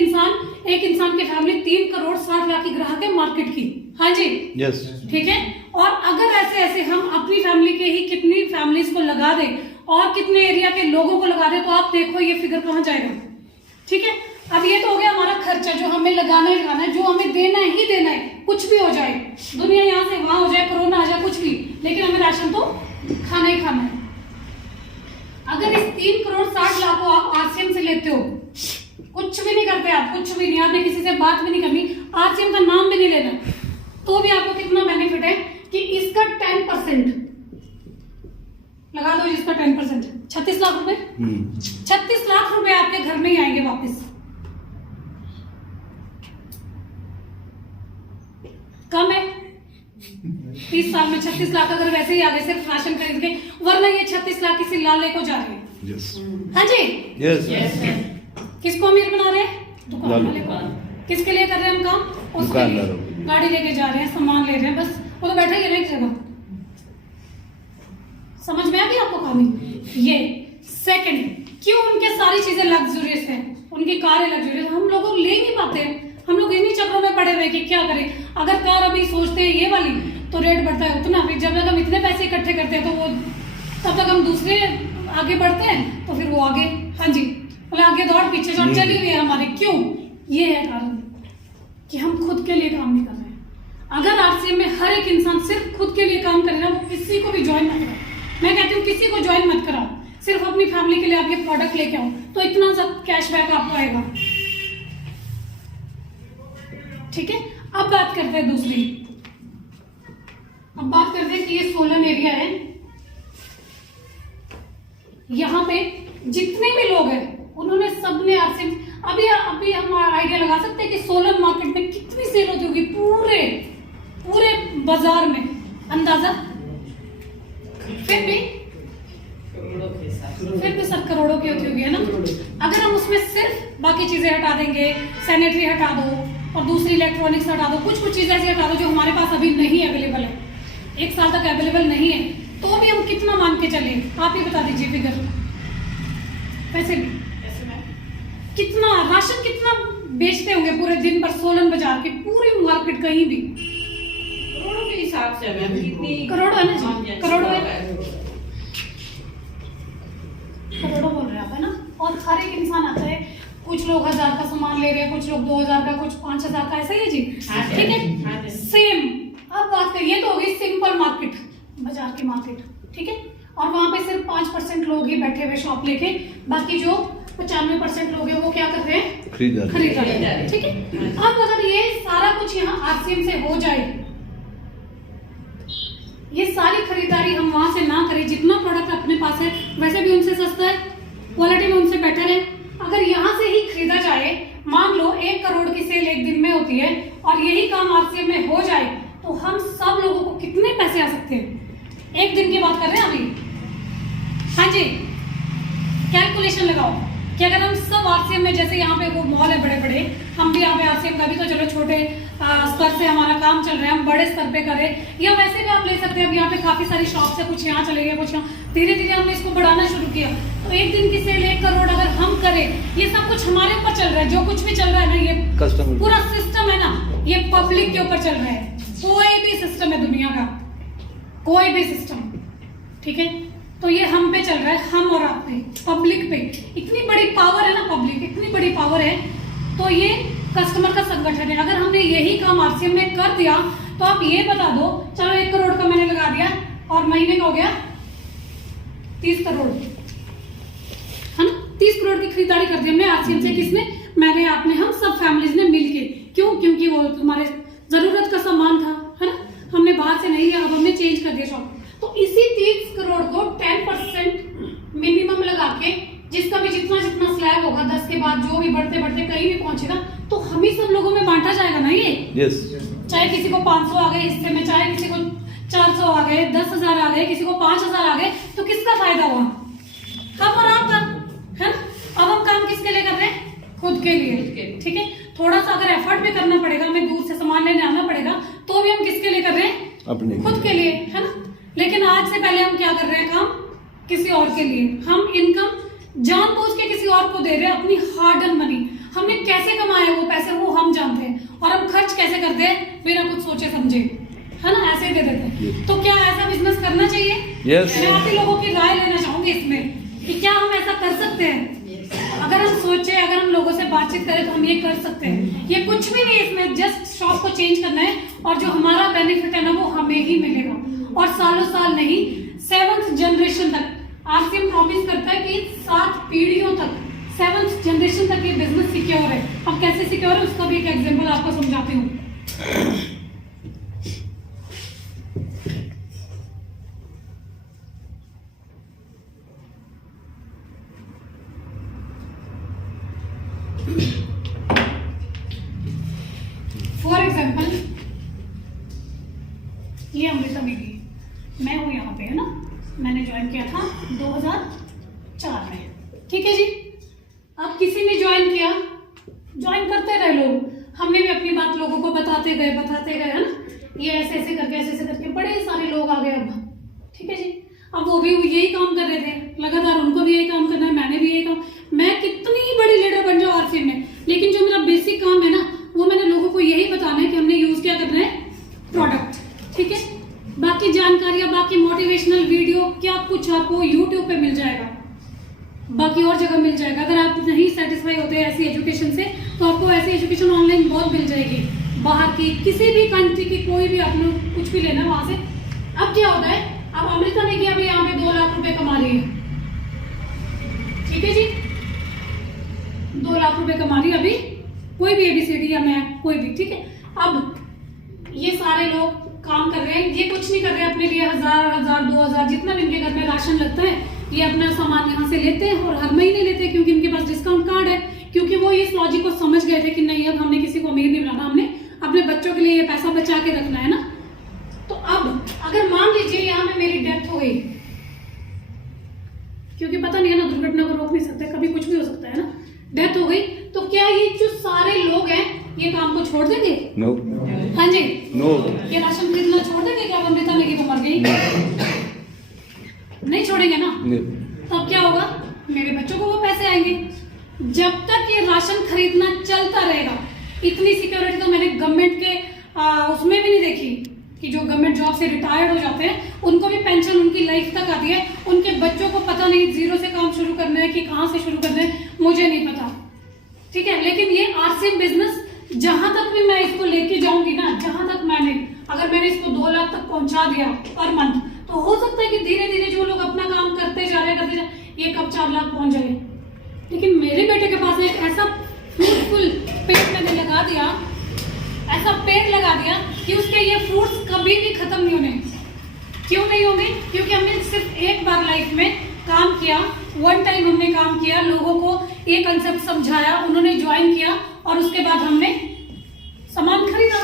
इंसान की फैमिली 3 करोड़ 60 लाख की ग्राहक है मार्केट की, हाँ जी, यस, ठीक है। और अगर ऐसे हम अपनी फैमिली के ही कितनी फैमिलीज को लगा दे और कितने एरिया के लोगों को लगा दे, तो आप देखो ये फिगर कहाँ जाएगा, ठीक है। अब ये तो हो गया हमारा खर्चा, जो हमें लगाना है, जो हमें देना ही देना है, कुछ भी हो जाए, दुनिया यहाँ से वहां हो जाए, कोरोना आ जाए, कुछ भी, लेकिन हमें राशन तो खाना ही खाना है। अगर इस 3 करोड़ 60 लाख को आप आरसीएम से लेते हो, कुछ भी नहीं करते आप, कुछ भी नहीं, आपने किसी से बात भी नहीं करनी, आरसीएम का नाम भी नहीं लेना, तो भी आपको कितना बेनिफिट है कि इसका 10% लगा दो, इसका 10% 36 लाख रुपए, 36 लाख रुपए आपके घर में ही आएंगे वापस। कम है 30 साल में 36 लाख अगर वैसे ही आ गए सिर्फ राशन खरीद के, वरना ये 36 लाख किसी लाले को जा रहे हैं, यस, हाँ जी, यस, किसको अमीर बना रहे हैं, दुकान वाले को। किसके लिए कर रहे हैं हम काम, उसके लिए, गाड़ी लेके जा रहे हैं, सामान ले रहे हैं, बस वो तो बैठा ही है ना एक जगह। समझ में आ गई आपको कहानी। ये सेकंड, क्यों उनके सारी चीजें लग्जरियस है, उनकी कारें लग्जरियस, हम लोग ले नहीं पाते, हम लोग इन्हीं चक्रों में पड़े हुए कि क्या करें। अगर कार अभी सोचते हैं ये वाली, तो रेट बढ़ता है उतना, फिर जब तक हम इतने पैसे इकट्ठे करते हैं तो वो तब तक हम दूसरे आगे बढ़ते हैं, तो फिर वो आगे, हाँ जी, मतलब आगे दौड़ पीछे दौड़ चली हुई है हमारे। क्यों, ये है कारण कि हम खुद के लिए काम नहीं कर रहे हैं। अगर आरसीएम में हर एक इंसान सिर्फ खुद के लिए काम करेगा, वो किसी को भी ज्वाइन मत कराओ, मैं कहती हूँ किसी को ज्वाइन मत कराओ, सिर्फ अपनी फैमिली के लिए आप ये प्रोडक्ट लेके आओ, तो इतना सब कैशबैक आपको आएगा, ठीक है। अब बात करते हैं दूसरी, अब बात करते हैं कि ये सोलन एरिया है, यहाँ पे जितने भी लोग हैं उन्होंने सबने आरसीएम, अभी हम आइडिया लगा सकते हैं कि सोलन मार्केट में कितनी सेल होती होगी पूरे बाजार में, अंदाजा फिर भी सर करोड़ों की होती होगी, है ना। अगर हम उसमें सिर्फ बाकी चीजें हटा देंगे, सैनिटरी हटा दो और दूसरी इलेक्ट्रॉनिक्स हटा दो, कुछ चीजें ऐसी हटा दो जो हमारे पास अभी नहीं अवेलेबल है, 1 साल तक अवेलेबल नहीं है, तो भी हम कितना मान के चले, आप ही बता दीजिए फिगर। वैसे भी कितना राशन कितना बेचते होंगे पूरे दिन पर सोलन बाजार की पूरी मार्केट, कहीं भी करोड़ों के हिसाब से मैम, कितनी करोड़ है ना जी, करोड़ों बोल रहे हैं आप, है ना। और हर एक इंसान आता है, कुछ लोग 1000 का सामान ले रहे हैं, कुछ लोग 2000 का, कुछ 5000 का, ऐसा ही है जी, ठीक है, सेम। अब बात करिए तो होगी सिंपल की मार्केट, ठीक है। और वहां पे सिर्फ 5% लोग ही बैठे हुए शॉप लेके, बाकी जो 95% लोग हैं वो क्या कर रहे हैं, खरीदारी, ठीक है। अब अगर ये सारा कुछ यहाँ आरसीएम से हो जाए, ये सारी खरीदारी हम वहां से ना करें, जितना प्रोडक्ट अपने पास है वैसे भी उनसे सस्ता है, क्वालिटी में उनसे बेटर है, अगर यहाँ से ही खरीदा जाए, मान लो 1 करोड़ की सेल एक दिन में होती है और यही काम आरसीएम में हो जाए, तो हम सब लोगों को कितने पैसे आ सकते हैं, एक दिन की बात कर रहे हैं अभी। हाँ जी, कैलकुलेशन लगाओ कि अगर हम सब आरसीएम में, जैसे यहाँ पे वो मॉल है बड़े बड़े, हम भी यहाँ पे आरसीएम का भी तो चलो छोटे स्तर से हमारा काम चल रहा है, हम बड़े स्तर पे करें, या वैसे भी आप ले सकते हैं। अब यहाँ पे काफी सारी शॉप्स है, कुछ यहाँ चले गए, कुछ यहाँ, धीरे धीरे हमने इसको बढ़ाना शुरू किया, तो एक दिन की सेल 1 करोड़ अगर हम करें, ये सब कुछ हमारे ऊपर चल रहा है, जो कुछ भी चल रहा है ना, ये कस्टमर पूरा सिस्टम है ना, ये पब्लिक के ऊपर चल रहा है। कोई भी सिस्टम है दुनिया का, कोई भी सिस्टम, ठीक है, तो ये हम पे चल रहा है, हम और आप पे, पब्लिक पे। इतनी बड़ी पावर है ना पब्लिक, इतनी बड़ी पावर है, तो ये कस्टमर का संगठन है। अगर हमने यही काम आरसीएम में कर दिया, तो आप ये बता दो, चलो 1 करोड़ का मैंने लगा दिया और महीने का हो गया 30 करोड़, है ना, 30 करोड़ की खरीदारी कर दी हमने आरसीएम से। किसने, मैंने, आपने, हम सब फैमिलीज ने मिलके। क्यों? क्योंकि वो हमारे जरूरत का सामान था, है ना, हमने बाहर से नहीं लिया, अब हमने चेंज कर दिया शॉप। तो इसी 30 करोड़ को 10% मिनिमम लगा के, जिसका भी जितना जितना स्लैब होगा 10 के बाद जो भी बढ़ते बढ़ते कहीं भी पहुंचेगा, तो हम ही सब लोगों में बांटा जाएगा ना ये। यस। चाहे किसी को 500 आ गए हिस्से में, चाहे किसी को 400 आ गए, 10,000 आ गए, किसी को 5,000 आ गए, तो किसका फायदा हुआ? हम और आपका, है ना। अब हम काम किसके लिए कर रहे हैं? खुद के लिए, ठीक है। थोड़ा सा अगर एफर्ट भी करना पड़ेगा, हमें दूर से सामान लेने आना पड़ेगा, तो भी हम किसके लिए कर रहे हैं? अपने, खुद के लिए, है ना। लेकिन आज से पहले हम क्या कर रहे हैं काम? किसी और के लिए। हम इनकम जानबूझ के किसी और को दे रहे हैं, अपनी हार्ड अर्न मनी। हमने कैसे कमाए वो पैसे, वो हम जानते हैं, और हम खर्च कैसे करते हैं बिना कुछ सोचे समझे, है ना, ऐसे ही दे देते हैं। तो क्या ऐसा बिजनेस करना चाहिए? मैं आप ही लोगों की राय लेना चाहूंगी इसमें, कि क्या हम ऐसा कर सकते हैं? अगर हम सोचे, अगर हम लोगों से बातचीत करें, तो हम ये कर सकते हैं। ये कुछ भी नहीं है इसमें, जस्ट शॉप को चेंज करना है, और जो हमारा बेनिफिट है ना, वो हमें ही मिलेगा, और सालों साल नहीं, 7th जनरेशन तक। आरसीएम प्रॉमिस करता है कि 7 पीढ़ियों तक, 7th जनरेशन तक ये बिजनेस सिक्योर है। अब कैसे सिक्योर है उसका भी एक एग्जांपल आपको समझाती हूँ। फॉर एग्जाम्पल, ये अमृता दीदी, मैं हूँ यहाँ पे, है ना, मैंने ज्वाइन किया था 2004 में, ठीक है जी। अब किसी ने ज्वाइन किया, ज्वाइन करते रहे लोग, हमने भी अपनी बात लोगों को बताते गए, है ना, ये ऐसे ऐसे करके बड़े सारे लोग आ गए अब, ठीक है जी। अब वो भी यही काम कर रहे थे, लगातार उनको भी यही काम करना है, मैंने भी यही काम। मैं कितनी बड़ी लीडर बन जाऊँ आरसीएम में, लेकिन जो मेरा बेसिक काम है ना, वो मैंने लोगों को यही बताना है कि हमने यूज क्या करना है, प्रोडक्ट, ठीक है। बाकी जानकारियां, बाकी मोटिवेशनल वीडियो, क्या कुछ आपको यूट्यूब पे मिल जाएगा, बाकी और जगह मिल जाएगा। अगर आप नहीं सेटिस्फाई होते ऐसी एजुकेशन से, तो आपको ऐसी एजुकेशन ऑनलाइन बहुत मिल जाएगी, बाहर की, किसी भी कंट्री की, कोई भी, आप लोग कुछ भी लेना वहां से। अब क्या होता है, अब अमृता ने किया, अभी यहाँ पे 2 लाख रुपए कमा रही है, ठीक है जी, 2 लाख रुपए कमा रही है अभी, कोई भी ABCD या मैं, कोई भी, ठीक है। अब ये सारे लोग काम कर रहे हैं, ये कुछ नहीं कर रहे अपने लिए, 1000, 2000, जितना भी इनके घर में राशन लगता है, ये अपना सामान यहाँ से लेते हैं, और हर महीने लेते हैं, क्योंकि इनके पास डिस्काउंट कार्ड है, क्योंकि वो इस लॉजिक को समझ गए थे कि नहीं, अब हमने किसी को अमीर नहीं बनाना, हमने अपने बच्चों के लिए ये पैसा बचा के रखना है ना। तो अब अगर मान लीजिए यहाँ में मेरी डेथ हो गई, क्योंकि पता नहीं है ना, दुर्घटना को रोक नहीं सकते, कभी कुछ भी हो सकता है ना, डेथ हो गई, तो क्या ये जो सारे लोग हैं ये काम को छोड़ देंगे? नो। हाँ जी, नो। ये राशन खरीदना छोड़ देंगे क्या? अमृता लगी तो मर गई, नहीं छोड़ेंगे ना। तब क्या होगा, मेरे बच्चों को वो पैसे आएंगे। जब तक ये राशन खरीदना चलता रहेगा, इतनी सिक्योरिटी तो मैंने गवर्नमेंट के उसमें भी नहीं देखी, कि जो गवर्नमेंट जॉब से रिटायर्ड हो जाते हैं उनको भी पेंशन उनकी लाइफ तक आती है, उनके बच्चों को पता नहीं 0 से काम शुरू करना है कि कहाँ से शुरू करना है, मुझे नहीं पता, ठीक है। लेकिन ये आरसीएम बिजनेस, जहां तक भी मैं इसको लेके जाऊंगी ना, जहां तक अगर मैंने इसको 2 लाख तक पहुंचा दिया पर मंथ, तो हो सकता है कि धीरे धीरे जो लोग अपना काम करते जा रहे ये कब 4 लाख पहुंच जाए। लेकिन मेरे बेटे के पास एक ऐसा फ्रूटफुल पेड़ मैंने लगा दिया, ऐसा पेड़ लगा दिया कि उसके ये फ्रूट्स कभी भी खत्म नहीं होने। क्यों नहीं होंगे? क्योंकि हमने सिर्फ एक बार लाइफ में काम किया, वन टाइम हमने काम किया, लोगों को ये कंसेप्ट समझाया, उन्होंने ज्वाइन किया और उसके बाद हमने सामान खरीदा।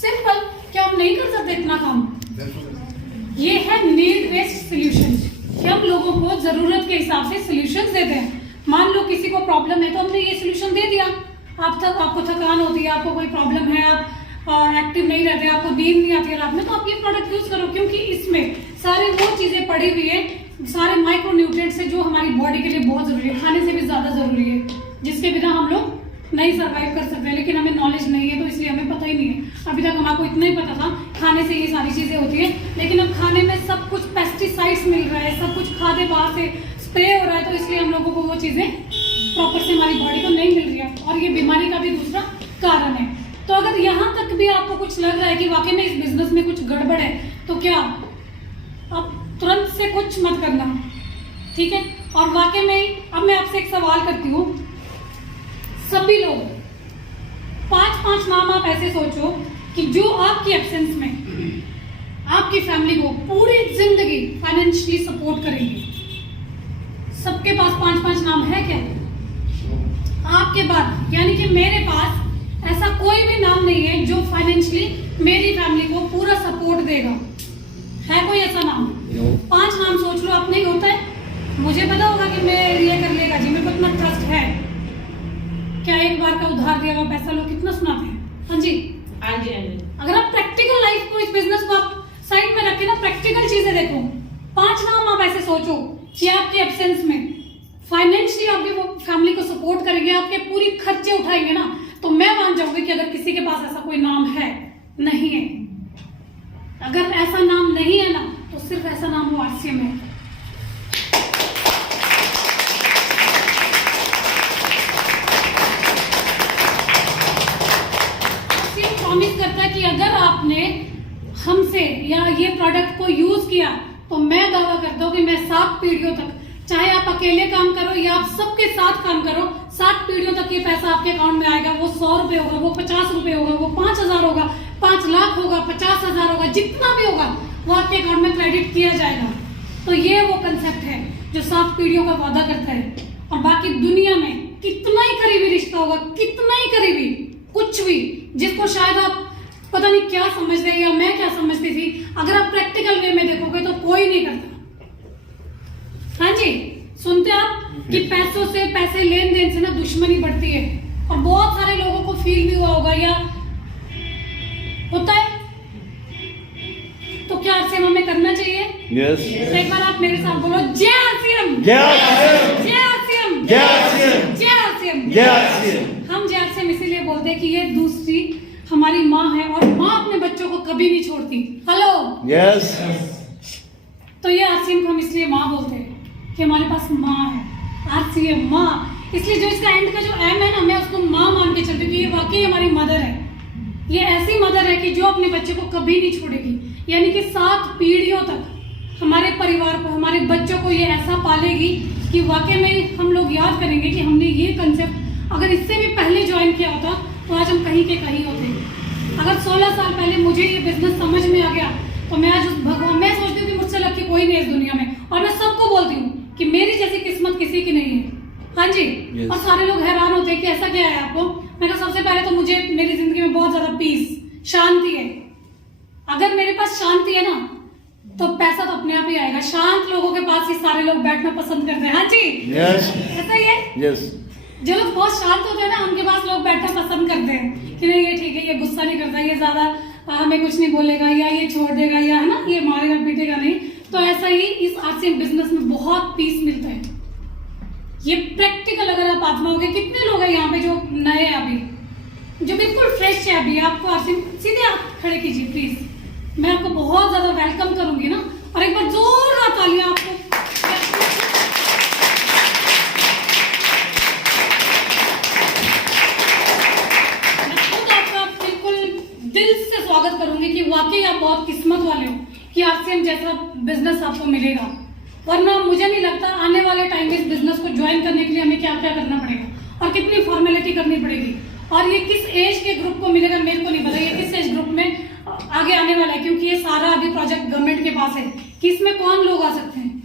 सिंपल। क्या हम नहीं कर सकते इतना काम? ये है नीड बेस्ड सॉल्यूशन कि हम लोगों को जरूरत के हिसाब से सॉल्यूशंस देते हैं। मान लो किसी को प्रॉब्लम है तो हमने ये सॉल्यूशन दे दिया। आपको थकान होती है, आपको कोई प्रॉब्लम है, आप एक्टिव नहीं रहते, आपको नींद नहीं आती है रात में, तो आप ये प्रोडक्ट यूज करो, क्योंकि इसमें सारे वो चीजें पड़ी हुई है, सारे माइक्रो न्यूट्रिएंट्स है जो हमारी बॉडी के लिए बहुत जरूरी है, खाने से भी ज्यादा जरूरी है, जिसके बिना हम लोग नहीं सर्वाइव कर सकते। लेकिन हमें नॉलेज नहीं है तो इसलिए हमें पता ही नहीं है। अभी तक हमको इतना ही पता था खाने से ये सारी चीजें होती है, लेकिन अब खाने में सब कुछ पेस्टिसाइड्स मिल रहा है, सब कुछ खाद्य बाहर से स्प्रे हो रहा है, तो इसलिए हम लोगों को वो चीजें प्रॉपर से हमारी बॉडी को नहीं मिल रही है, और ये बीमारी का भी दूसरा कारण है। तो अगर यहाँ तक भी आपको कुछ लग रहा है कि वाकई में इस बिजनेस में कुछ गड़बड़ है, तो क्या आप तुरंत से कुछ मत करना, ठीक है? और वाकई में अब मैं आपसे एक सवाल करती हूँ, सभी लोग 5-5 नाम आप ऐसे सोचो कि जो आपकी एब्सेंस में आपकी फैमिली को पूरी जिंदगी फाइनेंशियली सपोर्ट करेंगे। सबके पास 5-5 नाम है क्या? आपके बाद, यानी कि मेरे पास ऐसा कोई भी नाम नहीं है जो फाइनेंशियली मेरी फैमिली को पूरा सपोर्ट देगा। है कोई ऐसा नाम? 5 नाम सोच लो, आप नहीं होता है। मुझे पता होगा कि मैं ये कर लेगा जी, मेरे को इतना ट्रस्ट है। क्या एक बार का उधार दिया हुआ पैसा लोग कितना सुनाते हैं? हाँ जी, हाँ जी, हाँ जी। अगर आप प्रैक्टिकल लाइफ को, इस बिजनेस को आप साइड में रखे ना, प्रैक्टिकल चीजें देखो, 5 नाम आप ऐसे सोचो कि आपके एब्सेंस में फाइनेंशियली आपकी वो फैमिली को सपोर्ट करेंगे, आपके पूरी खर्चे उठाएंगे ना, तो मैं मान जाऊंगी कि अगर किसी के पास ऐसा कोई नाम है, नहीं है, अगर ऐसा नाम नहीं है ना, तो सिर्फ ऐसा नाम वो आरसीएम है। आरसीएम प्रॉमिस करता है कि अगर आपने हमसे या ये प्रोडक्ट को यूज किया, तो मैं दावा करता हूँ कि मैं 7 पीढ़ियों तक, चाहे आप अकेले काम करो या आप सबके साथ काम करो, 7 पीढ़ियों तक ये पैसा आपके अकाउंट में आएगा। वो 100 रुपए होगा, वो 50 रुपए होगा, वो 5000 होगा, 5 लाख होगा, 50,000 होगा, जितना भी होगा वो आपके अकाउंट में क्रेडिट किया जाएगा। तो ये वो कंसेप्ट है जो 7 पीढ़ियों का वादा करता है। और बाकी दुनिया में कितना ही करीबी रिश्ता होगा, कितना ही करीबी, कुछ भी जिसको शायद आप पता नहीं क्या समझते या मैं क्या समझती थी, अगर आप प्रैक्टिकल वे में देखोगे तो कोई नहीं करता। हाँ जी, सुनते आप कि पैसों से, पैसे लेन देन से ना दुश्मनी बढ़ती है, और बहुत सारे लोगों को फील भी हुआ होगा या होता है। तो क्या आरसीएम हमें करना चाहिए? यस। तो एक बार आप मेरे साथ बोलो, जय आरसीएम, जय आरसीएम, जय आरसीएम, जय आरसीएम, जय आरसीएम, जय आरसीएम। हम जय आरसीएम इसीलिए बोलते हैं कि ये दूसरी हमारी माँ है, और माँ अपने बच्चों को कभी नहीं छोड़ती। Hello, yes. तो ये आरसीएम को हम इसलिए माँ बोलते हैं कि हमारे पास माँ है, आरसीएम माँ। इसलिए जो इसका एंड का जो एम है ना, मैं उसको माँ मान के चलती हूँ कि ये वाकई हमारी मदर है। ये ऐसी मदर है कि जो अपने बच्चे को कभी नहीं छोड़ेगी, यानी कि 7 पीढ़ियों तक हमारे परिवार को, हमारे बच्चों को ये ऐसा पालेगी कि वाकई में हम लोग याद करेंगे कि हमने ये कंसेप्ट अगर इससे भी पहले ज्वाइन किया होता तो आज हम कहीं के कहीं होते। अगर 16 साल पहले मुझे ये बिजनेस समझ में आ गया तो मैं आज भगवान, मैं सोचती हूँ कि मुझसे लग के कोई नहीं है इस दुनिया में, और मैं सबको बोलती हूँ कि मेरी जैसी किस्मत किसी की नहीं है। हाँ जी। Yes. और सारे लोग हैरान होते हैं कि ऐसा क्या है आपको। मैं कहा सबसे पहले तो मुझे मेरी जिंदगी में बहुत ज्यादा पीस, शांति है। अगर मेरे पास शांति है ना, तो पैसा तो अपने आप ही आएगा। शांत लोगों के पास ही सारे लोग बैठना पसंद करते हैं। हाँ जी, यस, ऐसा ही है। यस। जो लोग बहुत शांत होते हैं ना, उनके पास लोग बैठना पसंद करते हैं कि नहीं ये ठीक है, ये गुस्सा नहीं करता, ये ज्यादा हमें कुछ नहीं बोलेगा, या ये छोड़ देगा, या है ना ये मारेगा पीटेगा नहीं। तो ऐसा ही इस आरसीएम बिजनेस में बहुत पीस मिलता है। ये प्रैक्टिकल अगर आप आजमाओगे, कितने लोग हैं यहाँ पे जो नए हैं अभी, जो बिल्कुल फ्रेश है अभी, आपको आरसीएम सीधे आप खड़े कीजिए प्लीज, मैं आपको बहुत ज्यादा वेलकम करूंगी ना। और एक बार जोरदार तालियां आपको। मैं खुद आपका बिल्कुल दिल से स्वागत करूंगी कि वाकई आप बहुत किस्मत वाले हो कि आरसीएम जैसा बिजनेस आपको मिलेगा, वरना मुझे नहीं लगता आने वाले टाइम में इस बिजनेस को ज्वाइन करने के लिए हमें क्या क्या करना पड़ेगा और कितनी फॉर्मेलिटी करनी पड़ेगी, और ये किस एज के ग्रुप को मिलेगा मेरे को नहीं पता, ये किस एज ग्रुप में आगे आने वाला है, क्योंकि ये सारा अभी प्रोजेक्ट गवर्नमेंट के पास है कि इसमें कौन लोग आ सकते हैं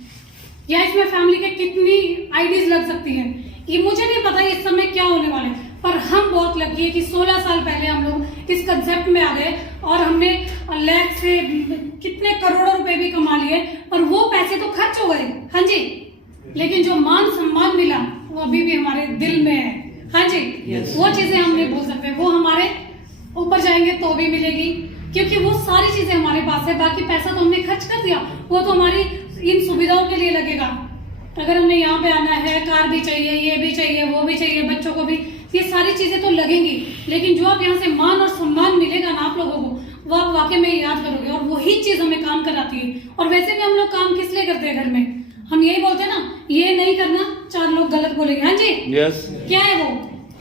या इसमें फैमिली के कितनी आईडीज लग सकती हैं, ये मुझे नहीं पता इस समय क्या होने वाला है। पर हम बहुत लकी है कि 16 साल पहले हम लोग इस कंसेप्ट में आ गए और हमने लाख से कितने करोड़ों रुपए भी कमा लिए, पर वो पैसे तो खर्च हो गए, हाँ जी, लेकिन जो मान सम्मान मिला वो अभी भी हमारे दिल में है, हाँ जी। वो चीजें हम नहीं भूल सकते, वो हमारे ऊपर जाएंगे तो भी मिलेगी, क्योंकि वो सारी चीजें हमारे पास है। बाकी पैसा तो हमने खर्च कर दिया, वो तो हमारी इन सुविधाओं के लिए लगेगा। अगर हमने यहाँ पे आना है, कार भी चाहिए, ये भी चाहिए, वो भी चाहिए, बच्चों को भी, ये सारी चीजें तो लगेंगी, लेकिन जो आप यहाँ से मान और सम्मान मिलेगा ना आप लोगों को, वो आप वाकई में याद करोगे, और वही चीज हमें काम कराती है। और वैसे भी हम लोग काम किस लिए करते हैं घर में, हम यही बोलते हैं ना, ये नहीं करना, 4 लोग गलत बोलेंगे, हाँ जी, क्या है वो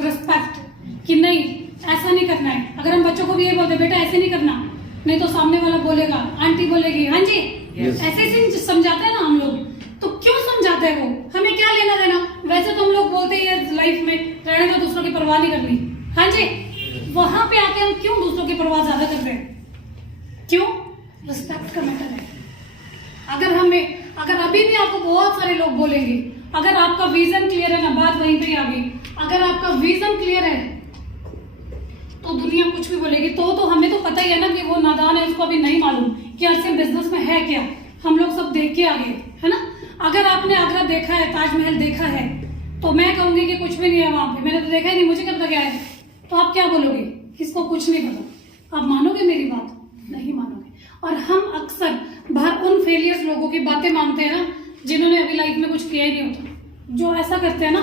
रिस्पेक्ट, कि नहीं ऐसा नहीं करना है। अगर हम बच्चों को भी यही बोलते बेटा ऐसे नहीं करना, नहीं तो सामने वाला बोलेगा, आंटी बोलेगी, हाँ जी, ऐसे समझाते हैं ना हम लोग, तो क्यों समझाते हैं वो, हमें क्या लेना देना। वैसे तो हम लोग बोलते हैं लाइफ में रहने का, दूसरों की परवाह नहीं करनी, हाँ जी, वहां पे आके हम क्यों दूसरों की परवाह ज्यादा करते हैं, क्यों, रिस्पेक्ट का मैटर है। अगर अभी भी आपको बहुत सारे लोग बोलेंगे, अगर आपका विजन क्लियर है ना, बात वहीं पे आ गई, अगर आपका विजन क्लियर है तो दुनिया कुछ भी बोलेगी, तो हमें तो पता ही है ना कि वो नादान है, उसको अभी नहीं मालूम कि आरसीएम बिजनेस में है क्या, हम लोग सब देख के आ गए, है ना। अगर आपने आगरा देखा है, ताजमहल देखा है, तो मैं कहूंगी कि कुछ भी नहीं है वहां पे, मैंने तो देखा ही नहीं, मुझे क्या पता क्या है, तो आप क्या बोलोगे, किसको कुछ नहीं पता, आप मानोगे मेरी बात, नहीं मानोगे। और हम अक्सर बाहर उन फेलियर्स लोगों की बातें मानते हैं ना, जिन्होंने अभी लाइफ में कुछ किया ही नहीं होता, जो ऐसा करते हैं ना,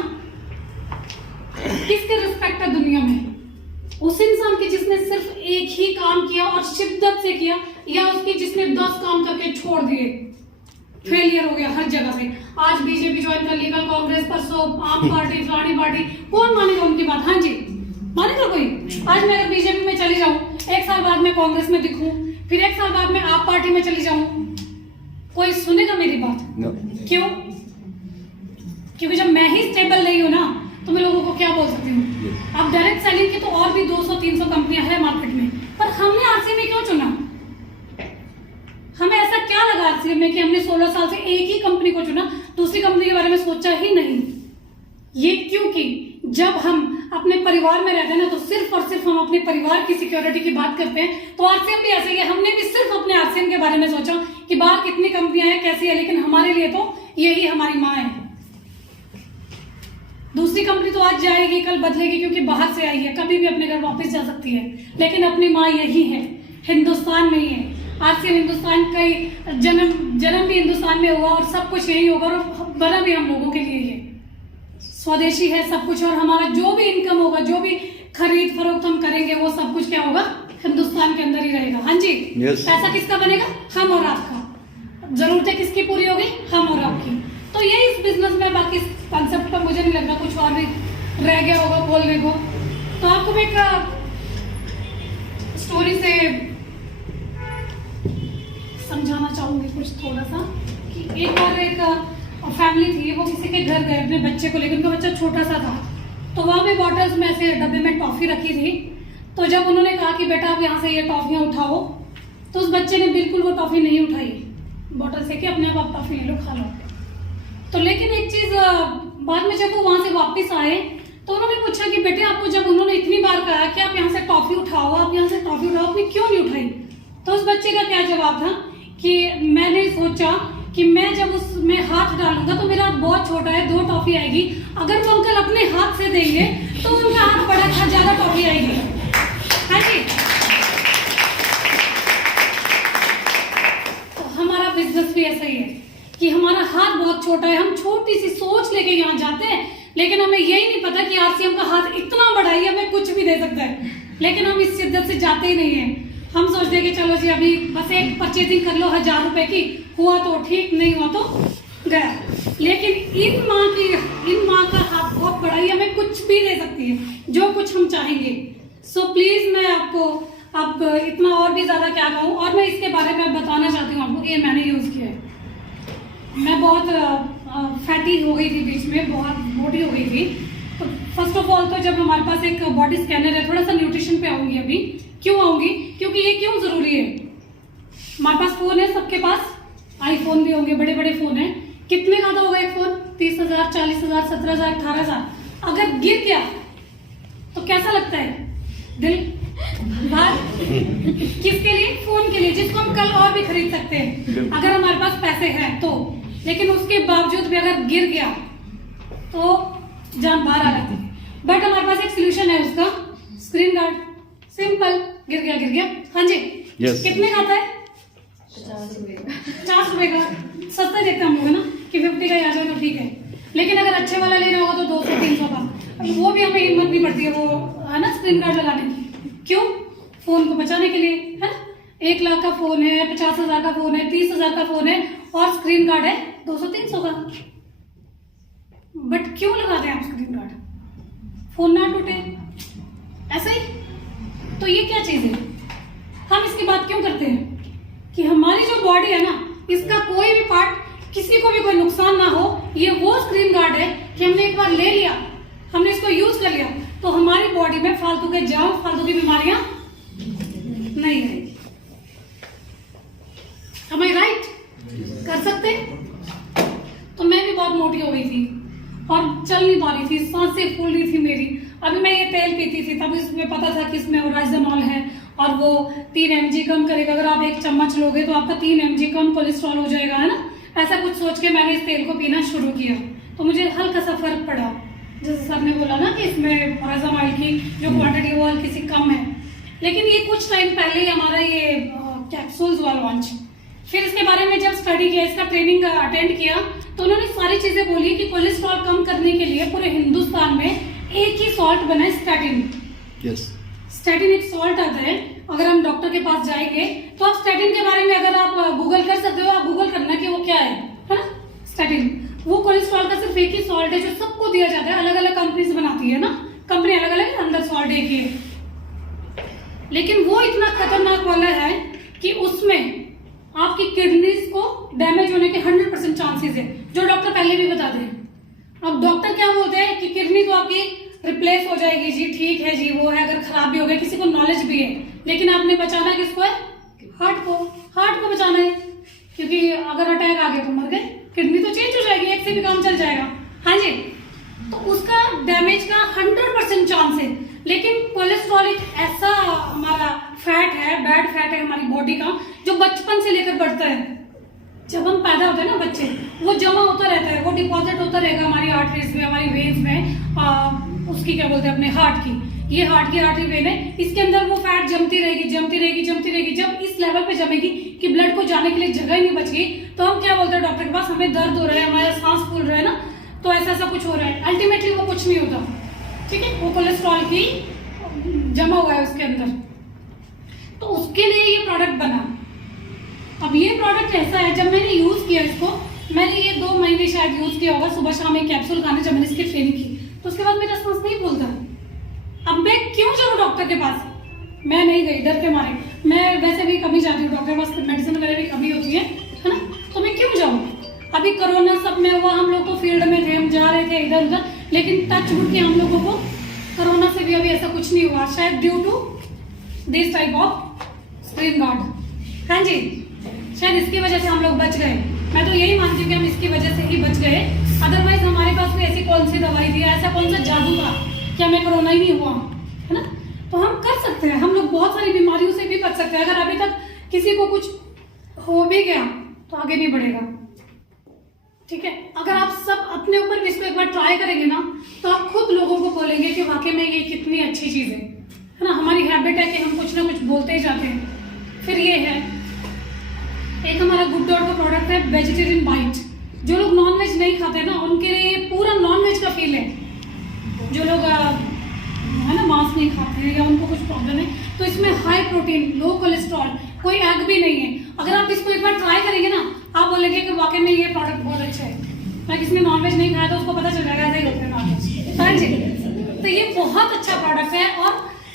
किसकी रिस्पेक्ट है दुनिया में, उस इंसान की जिसने सिर्फ एक ही काम किया और शिद्दत से किया, या उसकी जिसने 10 काम करके छोड़ दिए, फेलियर हो गया हर जगह से। आज बीजेपी ज्वाइन कर ली, कल कांग्रेस, परसों आम पार्टी, फलानी पार्टी, कौन मानेगा उनकी बात, हाँ जी, मानेगा कोई। आज मैं अगर बीजेपी में चली जाऊं, 1 साल बाद मैं कांग्रेस में दिखूं, फिर 1 साल बाद मैं आप पार्टी में चली जाऊं, कोई सुनेगा मेरी बात? क्यों? क्योंकि जब मैं ही स्टेबल नहीं हूं ना, तो मैं लोगों को क्या बोल सकती हूँ। अब डायरेक्ट सेलिंग की तो और भी 200-300 कंपनियां हैं मार्केट में, पर हमने आरसीएम में क्यों चुना? हमें ऐसा क्या लगा आरसीएम में कि हमने 16 साल से एक ही कंपनी को चुना, दूसरी कंपनी के बारे में सोचा ही नहीं? ये क्योंकि जब हम अपने परिवार में रहते हैं ना, तो सिर्फ और सिर्फ हम अपने परिवार की सिक्योरिटी की बात करते हैं। तो आरसीएम भी ऐसे ही है, हमने भी सिर्फ अपने आरसीएम के बारे में सोचा कि बाहर कितनी कंपनियां हैं, कैसी है, लेकिन हमारे लिए तो यही हमारी माँ है। दूसरी कंपनी तो आज जाएगी, कल बदलेगी, क्योंकि बाहर से आई है, कभी भी अपने घर वापस जा सकती है, लेकिन अपनी माँ यही है, हिंदुस्तान में ही है। आरसीएम हिंदुस्तान का ही जन्म भी हिंदुस्तान में हुआ, और सब कुछ यही होगा, और बना भी हम लोगों के लिए ही है। स्वदेशी है सब कुछ, और हमारा जो भी इनकम होगा, जो भी खरीद फरोख्त हम करेंगे, वो सब कुछ क्या होगा, हिंदुस्तान के अंदर ही रहेगा, हाँ जी। पैसा किसका बनेगा? हम और आपका। जरूरतें kiसकी पूरी होगी? हम और आपकी। तो यही इस बिजनेस में, बाकी कंसेप्ट पर मुझे नहीं लगता कुछ और भी रह गया होगा बोलने को। तो आपको मैं एक स्टोरी से समझाना चाहूंगी कुछ थोड़ा सा, कि एक बार एक फैमिली थी, वो किसी के घर गए अपने बच्चे को लेकर, उनका बच्चा छोटा सा था, तो वहाँ पे बॉटल्स में ऐसे डब्बे में टॉफी रखी थी। तो जब उन्होंने कहा कि बेटा आप यहाँ से ये टॉफियाँ उठाओ, तो उस बच्चे ने बिल्कुल वो टॉफी नहीं उठाई, बॉटल से कि अपने आप टॉफी ले लो, खा लो। तो लेकिन एक चीज बाद में जब वो वहां से वापस आए, तो उन्होंने पूछा कि बेटे आपको जब उन्होंने इतनी बार कहा कि आप यहाँ से टॉफी उठाओ, आप यहाँ से टॉफी उठाओ, आपने क्यों नहीं उठाई? तो उस बच्चे का क्या जवाब था कि मैंने सोचा कि मैं जब उसमें हाथ डालूंगा तो मेरा हाथ बहुत छोटा है, 2 टॉफी आएगी, अगर वो अंकल अपने हाथ से देंगे तो उनका हाथ बड़ा था, ज्यादा टॉफी आएगी, हाँ जी। तो हमारा बिजनेस भी ऐसा ही है कि हमारा हाथ बहुत छोटा है, हम छोटी सी सोच लेके यहाँ जाते हैं, लेकिन हमें यही नहीं पता कि आरसीएम का हाथ इतना बड़ा है, हमें कुछ भी दे सकता है, लेकिन हम इस शिद्दत से जाते ही नहीं है। हम सोचते हैं कि चलो जी अभी बस एक परचेजिंग कर लो 1000 रुपए की, हुआ तो ठीक, नहीं हुआ तो गया। लेकिन इन माँ का हाथ बहुत बड़ा है, हमें कुछ भी दे सकती है, जो कुछ हम चाहेंगे। सो प्लीज मैं आपको अब इतना और भी ज़्यादा क्या कहूँ, और मैं इसके बारे में बताना चाहती हूँ आपको कि ये मैंने यूज़ किया है। मैं बहुत फैटी हो गई थी, बीच में बहुत मोटी हो गई थी। तो फर्स्ट ऑफ ऑल तो जब हमारे पास एक बॉडी स्कैनर है, थोड़ा सा न्यूट्रिशन पे आऊँगी अभी। क्यों आऊँगी? क्योंकि ये क्यों ज़रूरी है। हमारे पास फ़ोन है, सबके पास आईफोन भी होंगे, बड़े बड़े फ़ोन हैं। कितने का होगा एक फ़ोन? 30,000, 40,000, 17,000, 18,000। अगर गिर गया तो कैसा लगता है? दिल बाहर। किसके लिए? फोन के लिए, जिसको हम कल और भी खरीद सकते हैं अगर हमारे पास पैसे हैं तो। लेकिन उसके बावजूद भी अगर गिर गया तो जान बाहर आ जाती है। बट हमारे पास एक सोल्यूशन है उसका, स्क्रीन गार्ड। सिंपल, गिर गया। हाँ जी। कितने का आता है? 50 रुपए का। सस्ता देखते हम लोग ना कि 50 का ही आ जाए तो ठीक है। लेकिन अगर अच्छे वाला लेना होगा तो 200-300 का। वो भी हमें हिम्मत नहीं पड़ती है, वो है ना, स्क्रीन गार्ड लगाने की। क्यों? फोन को बचाने के लिए, है ना। 1 लाख का फोन है, 50,000 का फोन है, 30,000 का फोन है, और स्क्रीन गार्ड है 200-300 का। बट क्यों लगाते हैं आप स्क्रीन गार्ड? फोन ना टूटे, ऐसा ही। तो ये क्या चीज है? हम इसकी बात क्यों करते हैं कि हमारी जो बॉडी है ना, इसका कोई भी पार्ट, किसी को भी कोई नुकसान ना हो। ये वो स्क्रीन गार्ड है कि हमने एक बार ले लिया, हमने इसको यूज कर लिया, तो हमारी बॉडी में फालतू के जर्म, फालतू की बीमारियां नहीं रहेगी। Am I right? कर सकते? तो मैं भी बहुत मोटी हो गई थी और चल नहीं पा रही थी, सांसें फूल रही थी मेरी। अभी मैं ये तेल पीती थी, तब इसमें पता था कि इसमें ओराइजोनॉल है और वो 3 mg कम करेगा। अगर आप 1 चम्मच लोगे तो आपका 3 mg कम कोलेस्ट्रॉल हो जाएगा, है ना। ऐसा कुछ सोच के मैंने इस तेल को पीना शुरू किया, तो मुझे हल्का सा फर्क पड़ा। जैसे सर ने बोला ना कि इसमें ओराइजोनॉल की जो क्वांटिटी वो हल्की सी कम है। लेकिन ये कुछ टाइम पहले ही हमारा ये कैप्सूल्स हुआ लॉन्च। फिर इसके बारे में जब स्टडी किया, इसका ट्रेनिंग अटेंड किया, तो उन्होंने सारी चीजें बोली कि कोलेस्ट्रॉल कम करने के लिए पूरे हिंदुस्तान में एक ही सॉल्ट बना है, स्टैटिन। स्टैटिन एक सॉल्ट आता है। अगर हम डॉक्टर के पास जाएंगे तो आप स्टैटिन के बारे में अगर आप गूगल कर सकते हो, आप गूगल करना कि वो क्या है ना। स्टैटिन वो कोलेस्ट्रॉल का सिर्फ एक ही सॉल्ट है जो सबको दिया जाता है। अलग अलग कंपनीज बनाती है ना, कंपनी अलग अलग, अंदर सॉल्ट एक ही है। लेकिन वो इतना खतरनाक वाला है कि उसमें आपकी किडनीज को डैमेज होने के 100% चांसेस है, जो डॉक्टर पहले भी बताते हैं। अब डॉक्टर क्या बोलते हैं कि किडनी तो आपकी रिप्लेस हो जाएगी जी, ठीक है जी, वो है, अगर खराब भी हो गया, किसी को नॉलेज भी है। लेकिन आपने बचाना किसको है? हार्ट को बचाना है, क्योंकि अगर अटैक आ गया तो मर गए। किडनी तो चेंज हो जाएगी, एक से भी काम चल जाएगा। हाँ जी। तो उसका डैमेज का 100% चांस है। लेकिन कोलेस्ट्रॉल एक ऐसा हमारा फैट है, बैड फैट है हमारी बॉडी का, जो बचपन से लेकर बढ़ता है। जब हम पैदा होते हैं ना बच्चे, वो जमा होता रहता है, वो डिपॉजिट होता रहेगा हमारी आर्टरीज में, हमारी वेन्स में। उसकी क्या बोलते हैं, अपने हार्ट की, ये हार्ट की आर्टरी वेन है, इसके अंदर वो फैट जमती रहेगी। जब इस लेवल पे जमेगी कि ब्लड को जाने के लिए जगह ही नहीं बच गई, तो हम क्या बोलते हैं डॉक्टर के पास, हमें दर्द हो रहा है, हमारा सांस फूल रहा है ना, तो ऐसा कुछ हो रहा है। अल्टीमेटली वो कुछ नहीं होता, ठीक है, वो कोलेस्ट्रॉल की जमा हुआ है उसके अंदर। तो उसके लिए ये प्रोडक्ट बना। अब ये प्रोडक्ट ऐसा है, जब मैंने यूज किया इसको, मैंने ये 2 महीने शायद यूज किया होगा, सुबह शाम एक कैप्सूल खाने, जब मैंने इसकी ट्रेनिंग की, तो उसके बाद मेरा सांस नहीं फूलता। अब मैं क्यों जाऊँ डॉक्टर के पास? मैं नहीं गई डर के मारे। मैं वैसे भी कभी जाती हूँ डॉक्टर के पास, मेडिसिन वगैरह भी कमी होती है ना, तो मैं क्यों जाऊँ? अभी कोरोना सब में हुआ, हम लोग तो फील्ड में थे, हम जा रहे थे इधर उधर, लेकिन टच वुड के हम लोगों को कोरोना से भी अभी ऐसा कुछ नहीं हुआ, शायद due to this type of screen guard. हाँ जी, शायद इसकी वजह से हम लोग बच गए। मैं तो यही मानती हूँ कि हम इसकी वजह से ही बच गए। अदरवाइज हमारे पास कोई ऐसी कौन सी दवाई थी, ऐसा कौन सा जादू था कि हमें कोरोना ही नहीं हुआ, है ना। तो हम कर सकते हैं, हम लोग बहुत सारी बीमारियों से भी बच सकते हैं। अगर अभी तक किसी को कुछ हो भी गया तो आगे नहीं बढ़ेगा, ठीक है। अगर आप सब अपने ऊपर भी इसको एक बार ट्राई करेंगे ना, तो आप खुद लोगों को बोलेंगे कि वाकई में ये कितनी अच्छी चीज है ना। हमारी हैबिट है कि हम कुछ ना कुछ बोलते ही जाते हैं। फिर ये है एक हमारा गुड डॉट का प्रोडक्ट है, वेजिटेरियन बाइट। जो लोग नॉन वेज नहीं खाते ना, उनके लिए ये पूरा नॉन वेज का फील है। जो लोग है ना मांस नहीं खाते हैं या उनको कुछ प्रॉब्लम है, तो इसमें हाई प्रोटीन, लो कोलेस्ट्रॉल, कोई एग भी नहीं है। अगर आप इसको एक बार ट्राई करेंगे ना, आप बोलेंगे कि वाकई में ये प्रोडक्ट बहुत अच्छा है। मैं किसी ने नॉनवेज नहीं खाया तो उसको पता चल जाएगा ऐसा ही होता है नॉनवेज। तो ये बहुत अच्छा प्रोडक्ट है और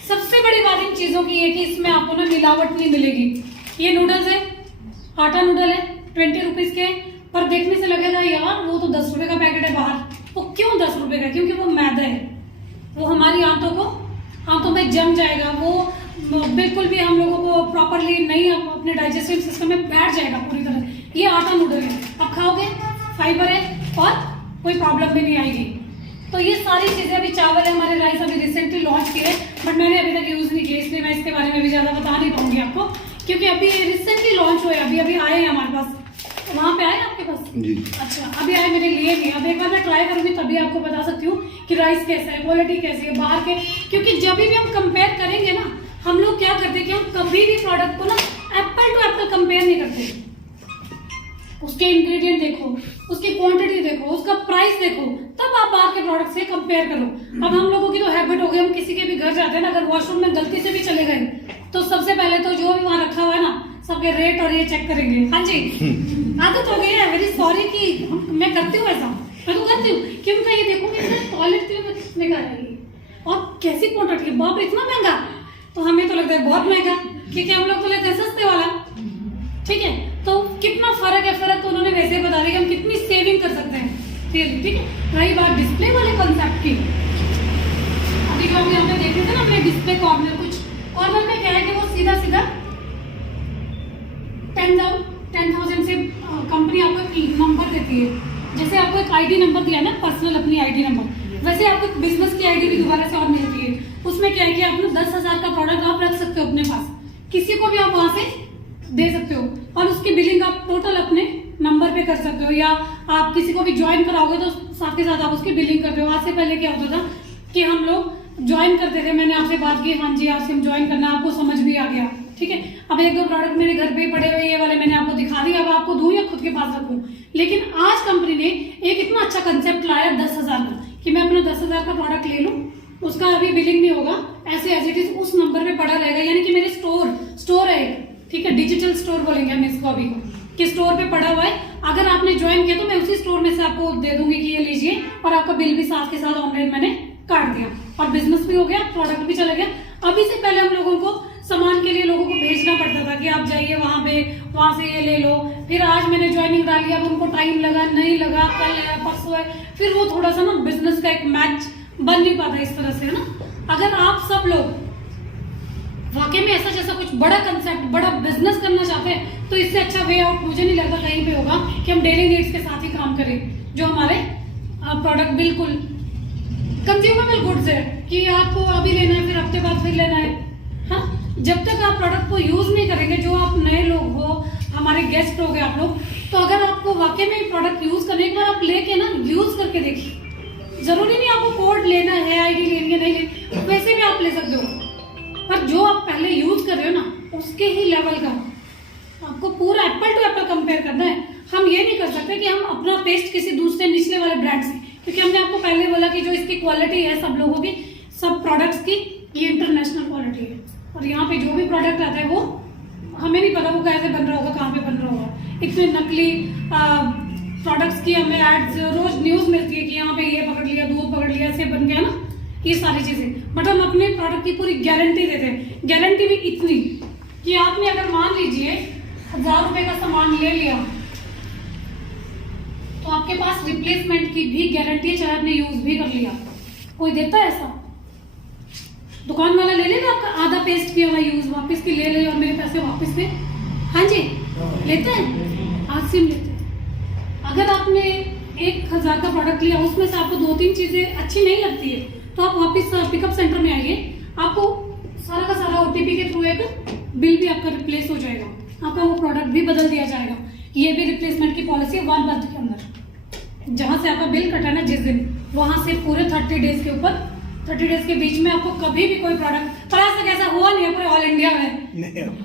सबसे बड़ी बात इन चीजों की है कि इसमें आपको ना मिलावट नहीं मिलेगी। ये नूडल्स है, आटा नूडल है, 20 रुपीज के, पर देखने से लगेगा यार वो तो 10 रुपए का पैकेट है बाहर। वो क्यों 10 रुपए का? क्योंकि वो मैदा है, वो हमारी आंतों में जम जाएगा, वो बिल्कुल भी हम लोगों को प्रॉपरली नहीं अपने डाइजेस्टिव सिस्टम में बैठ जाएगा पूरी तरह। ये आटा नूडल है, आप खाओगे, फाइबर है और कोई प्रॉब्लम भी नहीं आएगी। तो ये सारी चीजें, अभी चावल है, हमारे राइस अभी रिसेंटली लॉन्च किए, बट मैंने अभी तक यूज नहीं किए, इसलिए मैं इसके बारे में भी ज्यादा बता नहीं पाऊंगी आपको, क्योंकि अभी रिसेंटली लॉन्च हुए, अभी आए हैं हमारे पास। वहाँ पे आए आपके पास? जी। अच्छा, अभी आए, मेरे लिए भी। अब एक बार मैं ट्राई करूंगी तभी आपको बता सकती हूँ कि राइस कैसा है, क्वालिटी कैसी है बाहर के, क्योंकि जब भी हम कंपेयर करेंगे ना, हम लोग क्या करते हैं कि हम कभी भी प्रोडक्ट को ना एप्पल टू एप्पल कंपेयर नहीं करते। उसके इंग्रेडिएंट देखो, उसकी क्वांटिटी देखो, उसका प्राइस देखो, तब आप बाहर के प्रोडक्ट से कंपेयर करो। अब हम लोगों की तो हैबिट हो गई, हम किसी के भी घर जाते हैं ना, अगर वॉशरूम में गलती से भी चले गए तो सबसे पहले तो जो भी वहाँ रखा हुआ है ना, सबके रेट और ये चेक करेंगे। हाँ जी, आदत हो गई है, वेरी सॉरी कि मैं करती हूँ ऐसा, मैं तो करती हूँ, क्योंकि मैं ये देखूंगी टॉयलेट के लिए कितने का है और कैसी क्वांटिटी, बाप इतना महंगा, तो हमें तो लगता है बहुत महंगा, क्योंकि हम लोग तो लेते हैं सस्ते वाला। ठीक है, तो कितना फर्क है, फर्क तो उन्होंने वैसे बता दिया कि हम कितनी सेविंग कर सकते हैं। ठीक है, रही बात डिस्प्ले वाले कंसेप्ट की, अभी जो हम यहाँ पे देख रहे थे ना अपने डिस्प्ले कॉर्नर, कुछ कॉर्नर में क्या है कि वो सीधा 10,000 से कंपनी आपको एक नंबर देती है। जैसे आपको एक आईडी नंबर दिया ना, पर्सनल अपनी आईडी नंबर, वैसे आपको बिजनेस की आईडी भी दोबारा से और मिलती है। उसमें क्या है कि आप 10,000 का प्रोडक्ट आप रख सकते हो अपने पास, किसी को भी आप वहां से दे सकते हो, और उसकी बिलिंग आप टोटल अपने नंबर पे कर सकते हो, या आप किसी को भी ज्वाइन कराओगे तो साथ के साथ आप उसकी बिलिंग करते हो। आज से पहले क्या होता था कि हम लोग ज्वाइन करते थे, मैंने आपसे बात की, हाँ जी आपसे हम ज्वाइन करना, आपको समझ भी आ गया। ठीक है, अब 1-2 प्रोडक्ट मेरे घर पे ही पड़े हुए, ये वाले मैंने आपको दिखा दिया, अब आपको दूं या खुद के पास रखूं। लेकिन आज कंपनी ने एक इतना अच्छा कंसेप्ट लाया 10,000 का, कि मैं अपना 10,000 का प्रोडक्ट ले लूं, उसका अभी बिलिंग नहीं होगा, ऐसे एज इट इज उस नंबर पे पड़ा रहेगा, यानी कि मेरे स्टोर है, ठीक है, डिजिटल स्टोर बोलेंगे हम इसको अभी, कि स्टोर पे पड़ा हुआ है, अगर आपने ज्वाइन किया तो मैं उसी स्टोर में से आपको दे दूंगी कि ये लीजिए, और आपका बिल भी साथ के साथ ऑनलाइन मैंने काट दिया, और बिजनेस भी हो गया, प्रोडक्ट भी चला गया। अभी से पहले हम लोगों को सामान के लिए लोगों को भेजना पड़ता था कि आप जाइए वहां पे, वहां से ये ले लो, फिर आज मैंने ज्वाइनिंग डाली, अब उनको टाइम लगा, नहीं लगा, कल है, परसों है, फिर वो थोड़ा सा ना बिजनेस का एक मैच बन नहीं पाता इस तरह से, है ना। अगर आप सब लोग वाकई में ऐसा जैसा कुछ बड़ा कंसेप्ट, बड़ा बिजनेस करना चाहते हैं, तो इससे अच्छा वे आउट मुझे नहीं लगता कहीं पे होगा कि हम डेली नीड्स के साथ ही काम करें, जो हमारे प्रोडक्ट बिल्कुल कंज्यूमेबल गुड्स है, कि आपको अभी लेना है, फिर हफ्ते बाद फिर लेना है। हाँ, जब तक आप प्रोडक्ट को यूज नहीं करेंगे, जो आप नए लोग हो, हमारे गेस्ट हो गए आप लोग, तो अगर आपको वाकई में प्रोडक्ट यूज करने, एक बार आप लेके ना यूज करके देखिए, जरूरी नहीं आपको कोड लेना है, आईडी लेनी है, नहीं लेनी, वैसे भी आप ले सकते हो, पर जो आप पहले यूज कर रहे हो ना, उसके ही लेवल का आपको पूरा एप्पल टू एप्पल कंपेयर करना है। हम ये नहीं कर सकते कि हम अपना पेस्ट किसी दूसरे निचले वाले ब्रांड से, क्योंकि हमने आपको पहले बोला कि जो इसकी क्वालिटी है सब लोगों की, सब प्रोडक्ट्स की, ये इंटरनेशनल क्वालिटी है, और यहाँ पे जो भी प्रोडक्ट आता है वो हमें नहीं पता वो कैसे बन रहा होगा, कहाँ पे बन रहा होगा। इतने नकली प्रोडक्ट्स की हमें एड्स रोज न्यूज मिलती है कि यहाँ पे ये पकड़ लिया, दूध पकड़ लिया, ऐसे बन गया ना, ये सारी चीजें। बट हम अपने प्रोडक्ट की पूरी गारंटी देते हैं, गारंटी भी इतनी कि आपने अगर मान लीजिए 1000 रुपए का सामान ले लिया, तो आपके पास रिप्लेसमेंट की भी गारंटी है, चाहे आपने यूज भी कर लिया। कोई देता है ऐसा? दुकान वाला ले लेगा आपका आधा पेस्ट किया हुआ यूज, वापस की ले ले और मेरे पैसे वापस दे? हाँ जी, लेते हैं, आज सिम लेते हैं। अगर आपने 1000 का प्रोडक्ट लिया, उसमें से आपको 2-3 चीजें अच्छी नहीं लगती है, तो आप वापस पिकअप सेंटर में आइए, आपको सारा का सारा OTP के थ्रू एक बिल भी आपका रिप्लेस हो जाएगा, आपका वो प्रोडक्ट भी बदल दिया जाएगा। ये भी रिप्लेसमेंट की पॉलिसी है 1 मंथ के अंदर, जहां से आपका बिल कटा ना जिस दिन, वहां से पूरे 30 डेज के ऊपर, 30 डेज के बीच में आपको कभी भी कोई प्रोडक्ट, पर आज तक ऐसा हुआ नहीं है पूरे ऑल इंडिया में,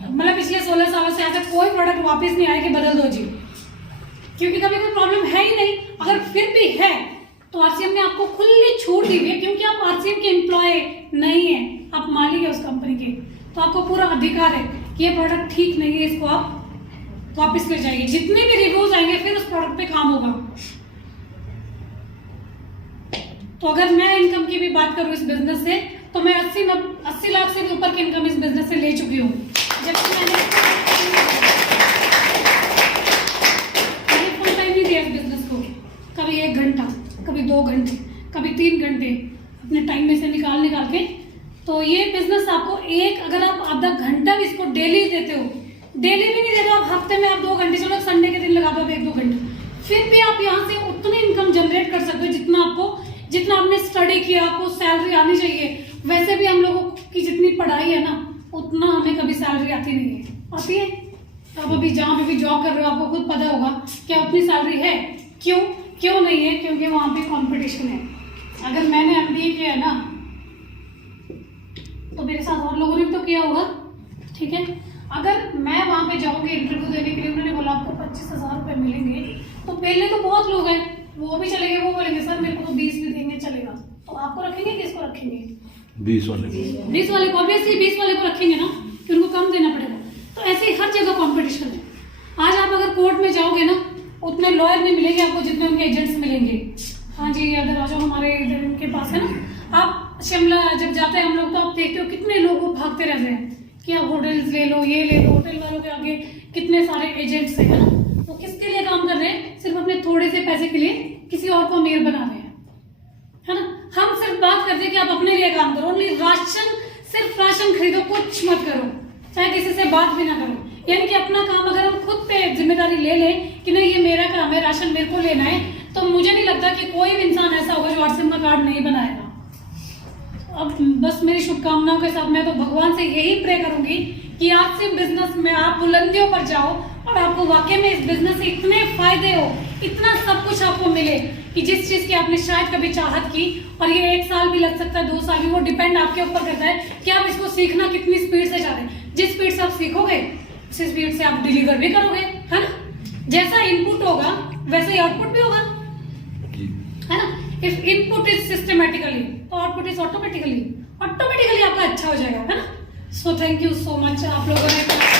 मतलब पिछले 16 सालों से ऐसा कोई प्रोडक्ट वापस नहीं आया कि बदल दो जी, क्योंकि कभी कोई प्रॉब्लम है ही नहीं। अगर फिर भी है तो RCM ने आपको खुली छूट दी हुई है, क्योंकि आप RCM के एम्प्लॉय नहीं है, आप मालिक है उस कंपनी के, तो आपको पूरा अधिकार है कि ये प्रोडक्ट ठीक नहीं है, इसको आप वापस ले जाइए। जितने भी रिव्यूज आएंगे फिर उस प्रोडक्ट पे काम होगा। तो अगर मैं इनकम की भी बात करूं इस बिजनेस से, तो मैं 80 लाख से भी ऊपर की इनकम इस बिजनेस से ले चुकी हूँ। जबकि मैंने फुल टाइम नहीं दिया इस बिजनेस को, कभी 1 घंटा, कभी 2 घंटे, कभी 3 घंटे अपने टाइम में से निकाल के। तो ये बिजनेस आपको अगर आप आधा घंटा भी इसको डेली देते हो, डेली भी नहीं देते आप, हफ्ते में आप 2 घंटे, चलो संडे के दिन लगा दो 1-2 घंटे, फिर भी आप यहाँ से उतनी इनकम जनरेट कर सकते हो जितना आपने स्टडी किया, आपको सैलरी आनी चाहिए। वैसे भी हम लोगों की जितनी पढ़ाई है ना, उतना हमें कभी सैलरी आती नहीं है। आती है? आप अभी जहाँ पे भी जॉब कर रहे हो आपको खुद पता होगा क्या उतनी सैलरी है। क्यों नहीं है? क्योंकि वहाँ पे कंपटीशन है। अगर मैंने MBA किया है ना, तो मेरे साथ और लोगों ने भी तो किया होगा, ठीक है। अगर मैं वहाँ पे जाऊँगी इंटरव्यू देने के लिए, उन्होंने बोला आपको 25,000 रुपये मिलेंगे, तो पहले तो बहुत लोग हैं, वो भी चलेंगे, वो बोलेंगे सर मेरे को तो 20 भी देंगे, चलेगा। तो आपको रखेंगे, किसको रखेंगे? 20 वाले को। ऑब्वियसली 20 वाले को रखेंगे ना, कि उनको कम देना पड़ेगा। तो ऐसे ही हर जगह कॉम्पिटिशन है। आज आप अगर कोर्ट में जाओगे ना, उतने लॉयर नहीं मिलेंगे आपको जितने उनके एजेंट्स मिलेंगे। हाँ जी, अगर आ जाओ हमारे इधर उनके पास है ना, आप शिमला जब जाते हैं हम लोग, तो आप देखते हो कितने लोग भागते रहते हैं कि आप होटल्स ले लो, ये ले लो। होटल वालों के आगे कितने सारे एजेंट्स हैं, है ना। तो किसके लिए काम कर रहे हैं? सिर्फ अपने थोड़े से पैसे के लिए किसी और को अमीर बना रहे हैं, है ना। हम सिर्फ बात करते हैं कि आप अपने लिए काम करो, ओनली सिर्फ राशन खरीदो, कुछ मत करो, चाहे किसी से बात भी ना करो। यानी कि अपना काम अगर हम खुद पे जिम्मेदारी ले लें कि नहीं ये मेरा काम है, राशन मेरे को लेना है, तो मुझे नहीं लगता कि कोई भी इंसान ऐसा होगा जो व्हाट्सएप का कार्ड नहीं बनाएगा। अब बस मेरी शुभकामनाओं के साथ मैं तो भगवान से यही प्रे करूंगी कि आज से बिजनेस में आप बुलंदियों पर जाओ और आपको वाकई में इस बिजनेस से इतने फायदे हो, इतना सब कुछ आपको मिले कि जिस चीज की आपने शायद कभी चाहत की, और ये 1 साल भी लग सकता है, 2 साल भी, वो डिपेंड आपके ऊपर करता है कि आप इसको सीखना कितनी स्पीड से चाहते हैं। जिस स्पीड से आप सीखोगे उसी स्पीड से आप डिलीवर भी करोगे, है ना। जैसा इनपुट होगा वैसे ही आउटपुट भी होगा, है ना। इफ इनपुट इज सिस्टमेटिकली तो आउटपुट इज ऑटोमेटिकली आपका अच्छा हो जाएगा, है ना। So thank you so much आप लोगों ने